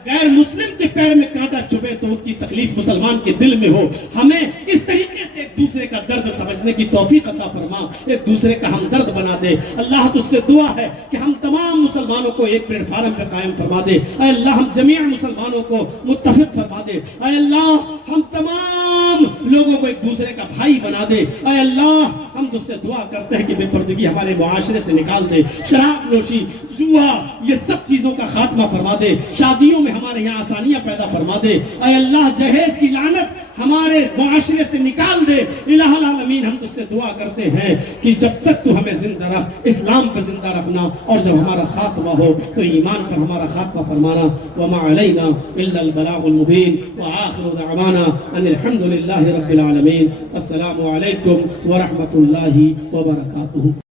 غیر مسلم کے پیر میں کانٹا چبھے تو اس کی تکلیف مسلمان کے دل میں ہو, ہمیں اس طریقے سے ایک دوسرے کا درد سمجھنے کی توفیق عطا فرما, ایک دوسرے کا ہمدرد بنا دے. اللہ تجھ سے دعا ہے کہ ہم تمام مسلمانوں کو ایک پلیٹ فارم پہ قائم فرما دے, اے اللہ ہم جمیع مسلمانوں کو متفق فرما دے, اے اللہ ہم تمام لوگوں کو ایک دوسرے کا بھائی بنا دے, اے اللہ ہم تجھ سے دعا کرتے ہیں کہ بے پردگی ہمارے معاشرے سے نکال دے, شراب نوشی, جوا, یہ سب چیزوں کا خاتمہ فرما دے, شادیوں میں ہمارے یہاں آسانیاں پیدا فرما دے, اے اللہ جہیز کی لعنت ہمارے معاشرے سے نکال دے. الہ العالمین ہم تجھ سے دعا کرتے ہیں کہ جب تک تو ہمیں زندہ رکھ, اسلام پہ زندہ رکھنا, اور جب ہمارا خاتمہ ہو تو ایمان پر ہمارا خاتمہ فرمانا. وما علینا الا البلاغ المبین, وآخر دعوانا ان الحمد للہ رب العالمین. السلام علیکم ورحمۃ اللہ وبرکاتہ.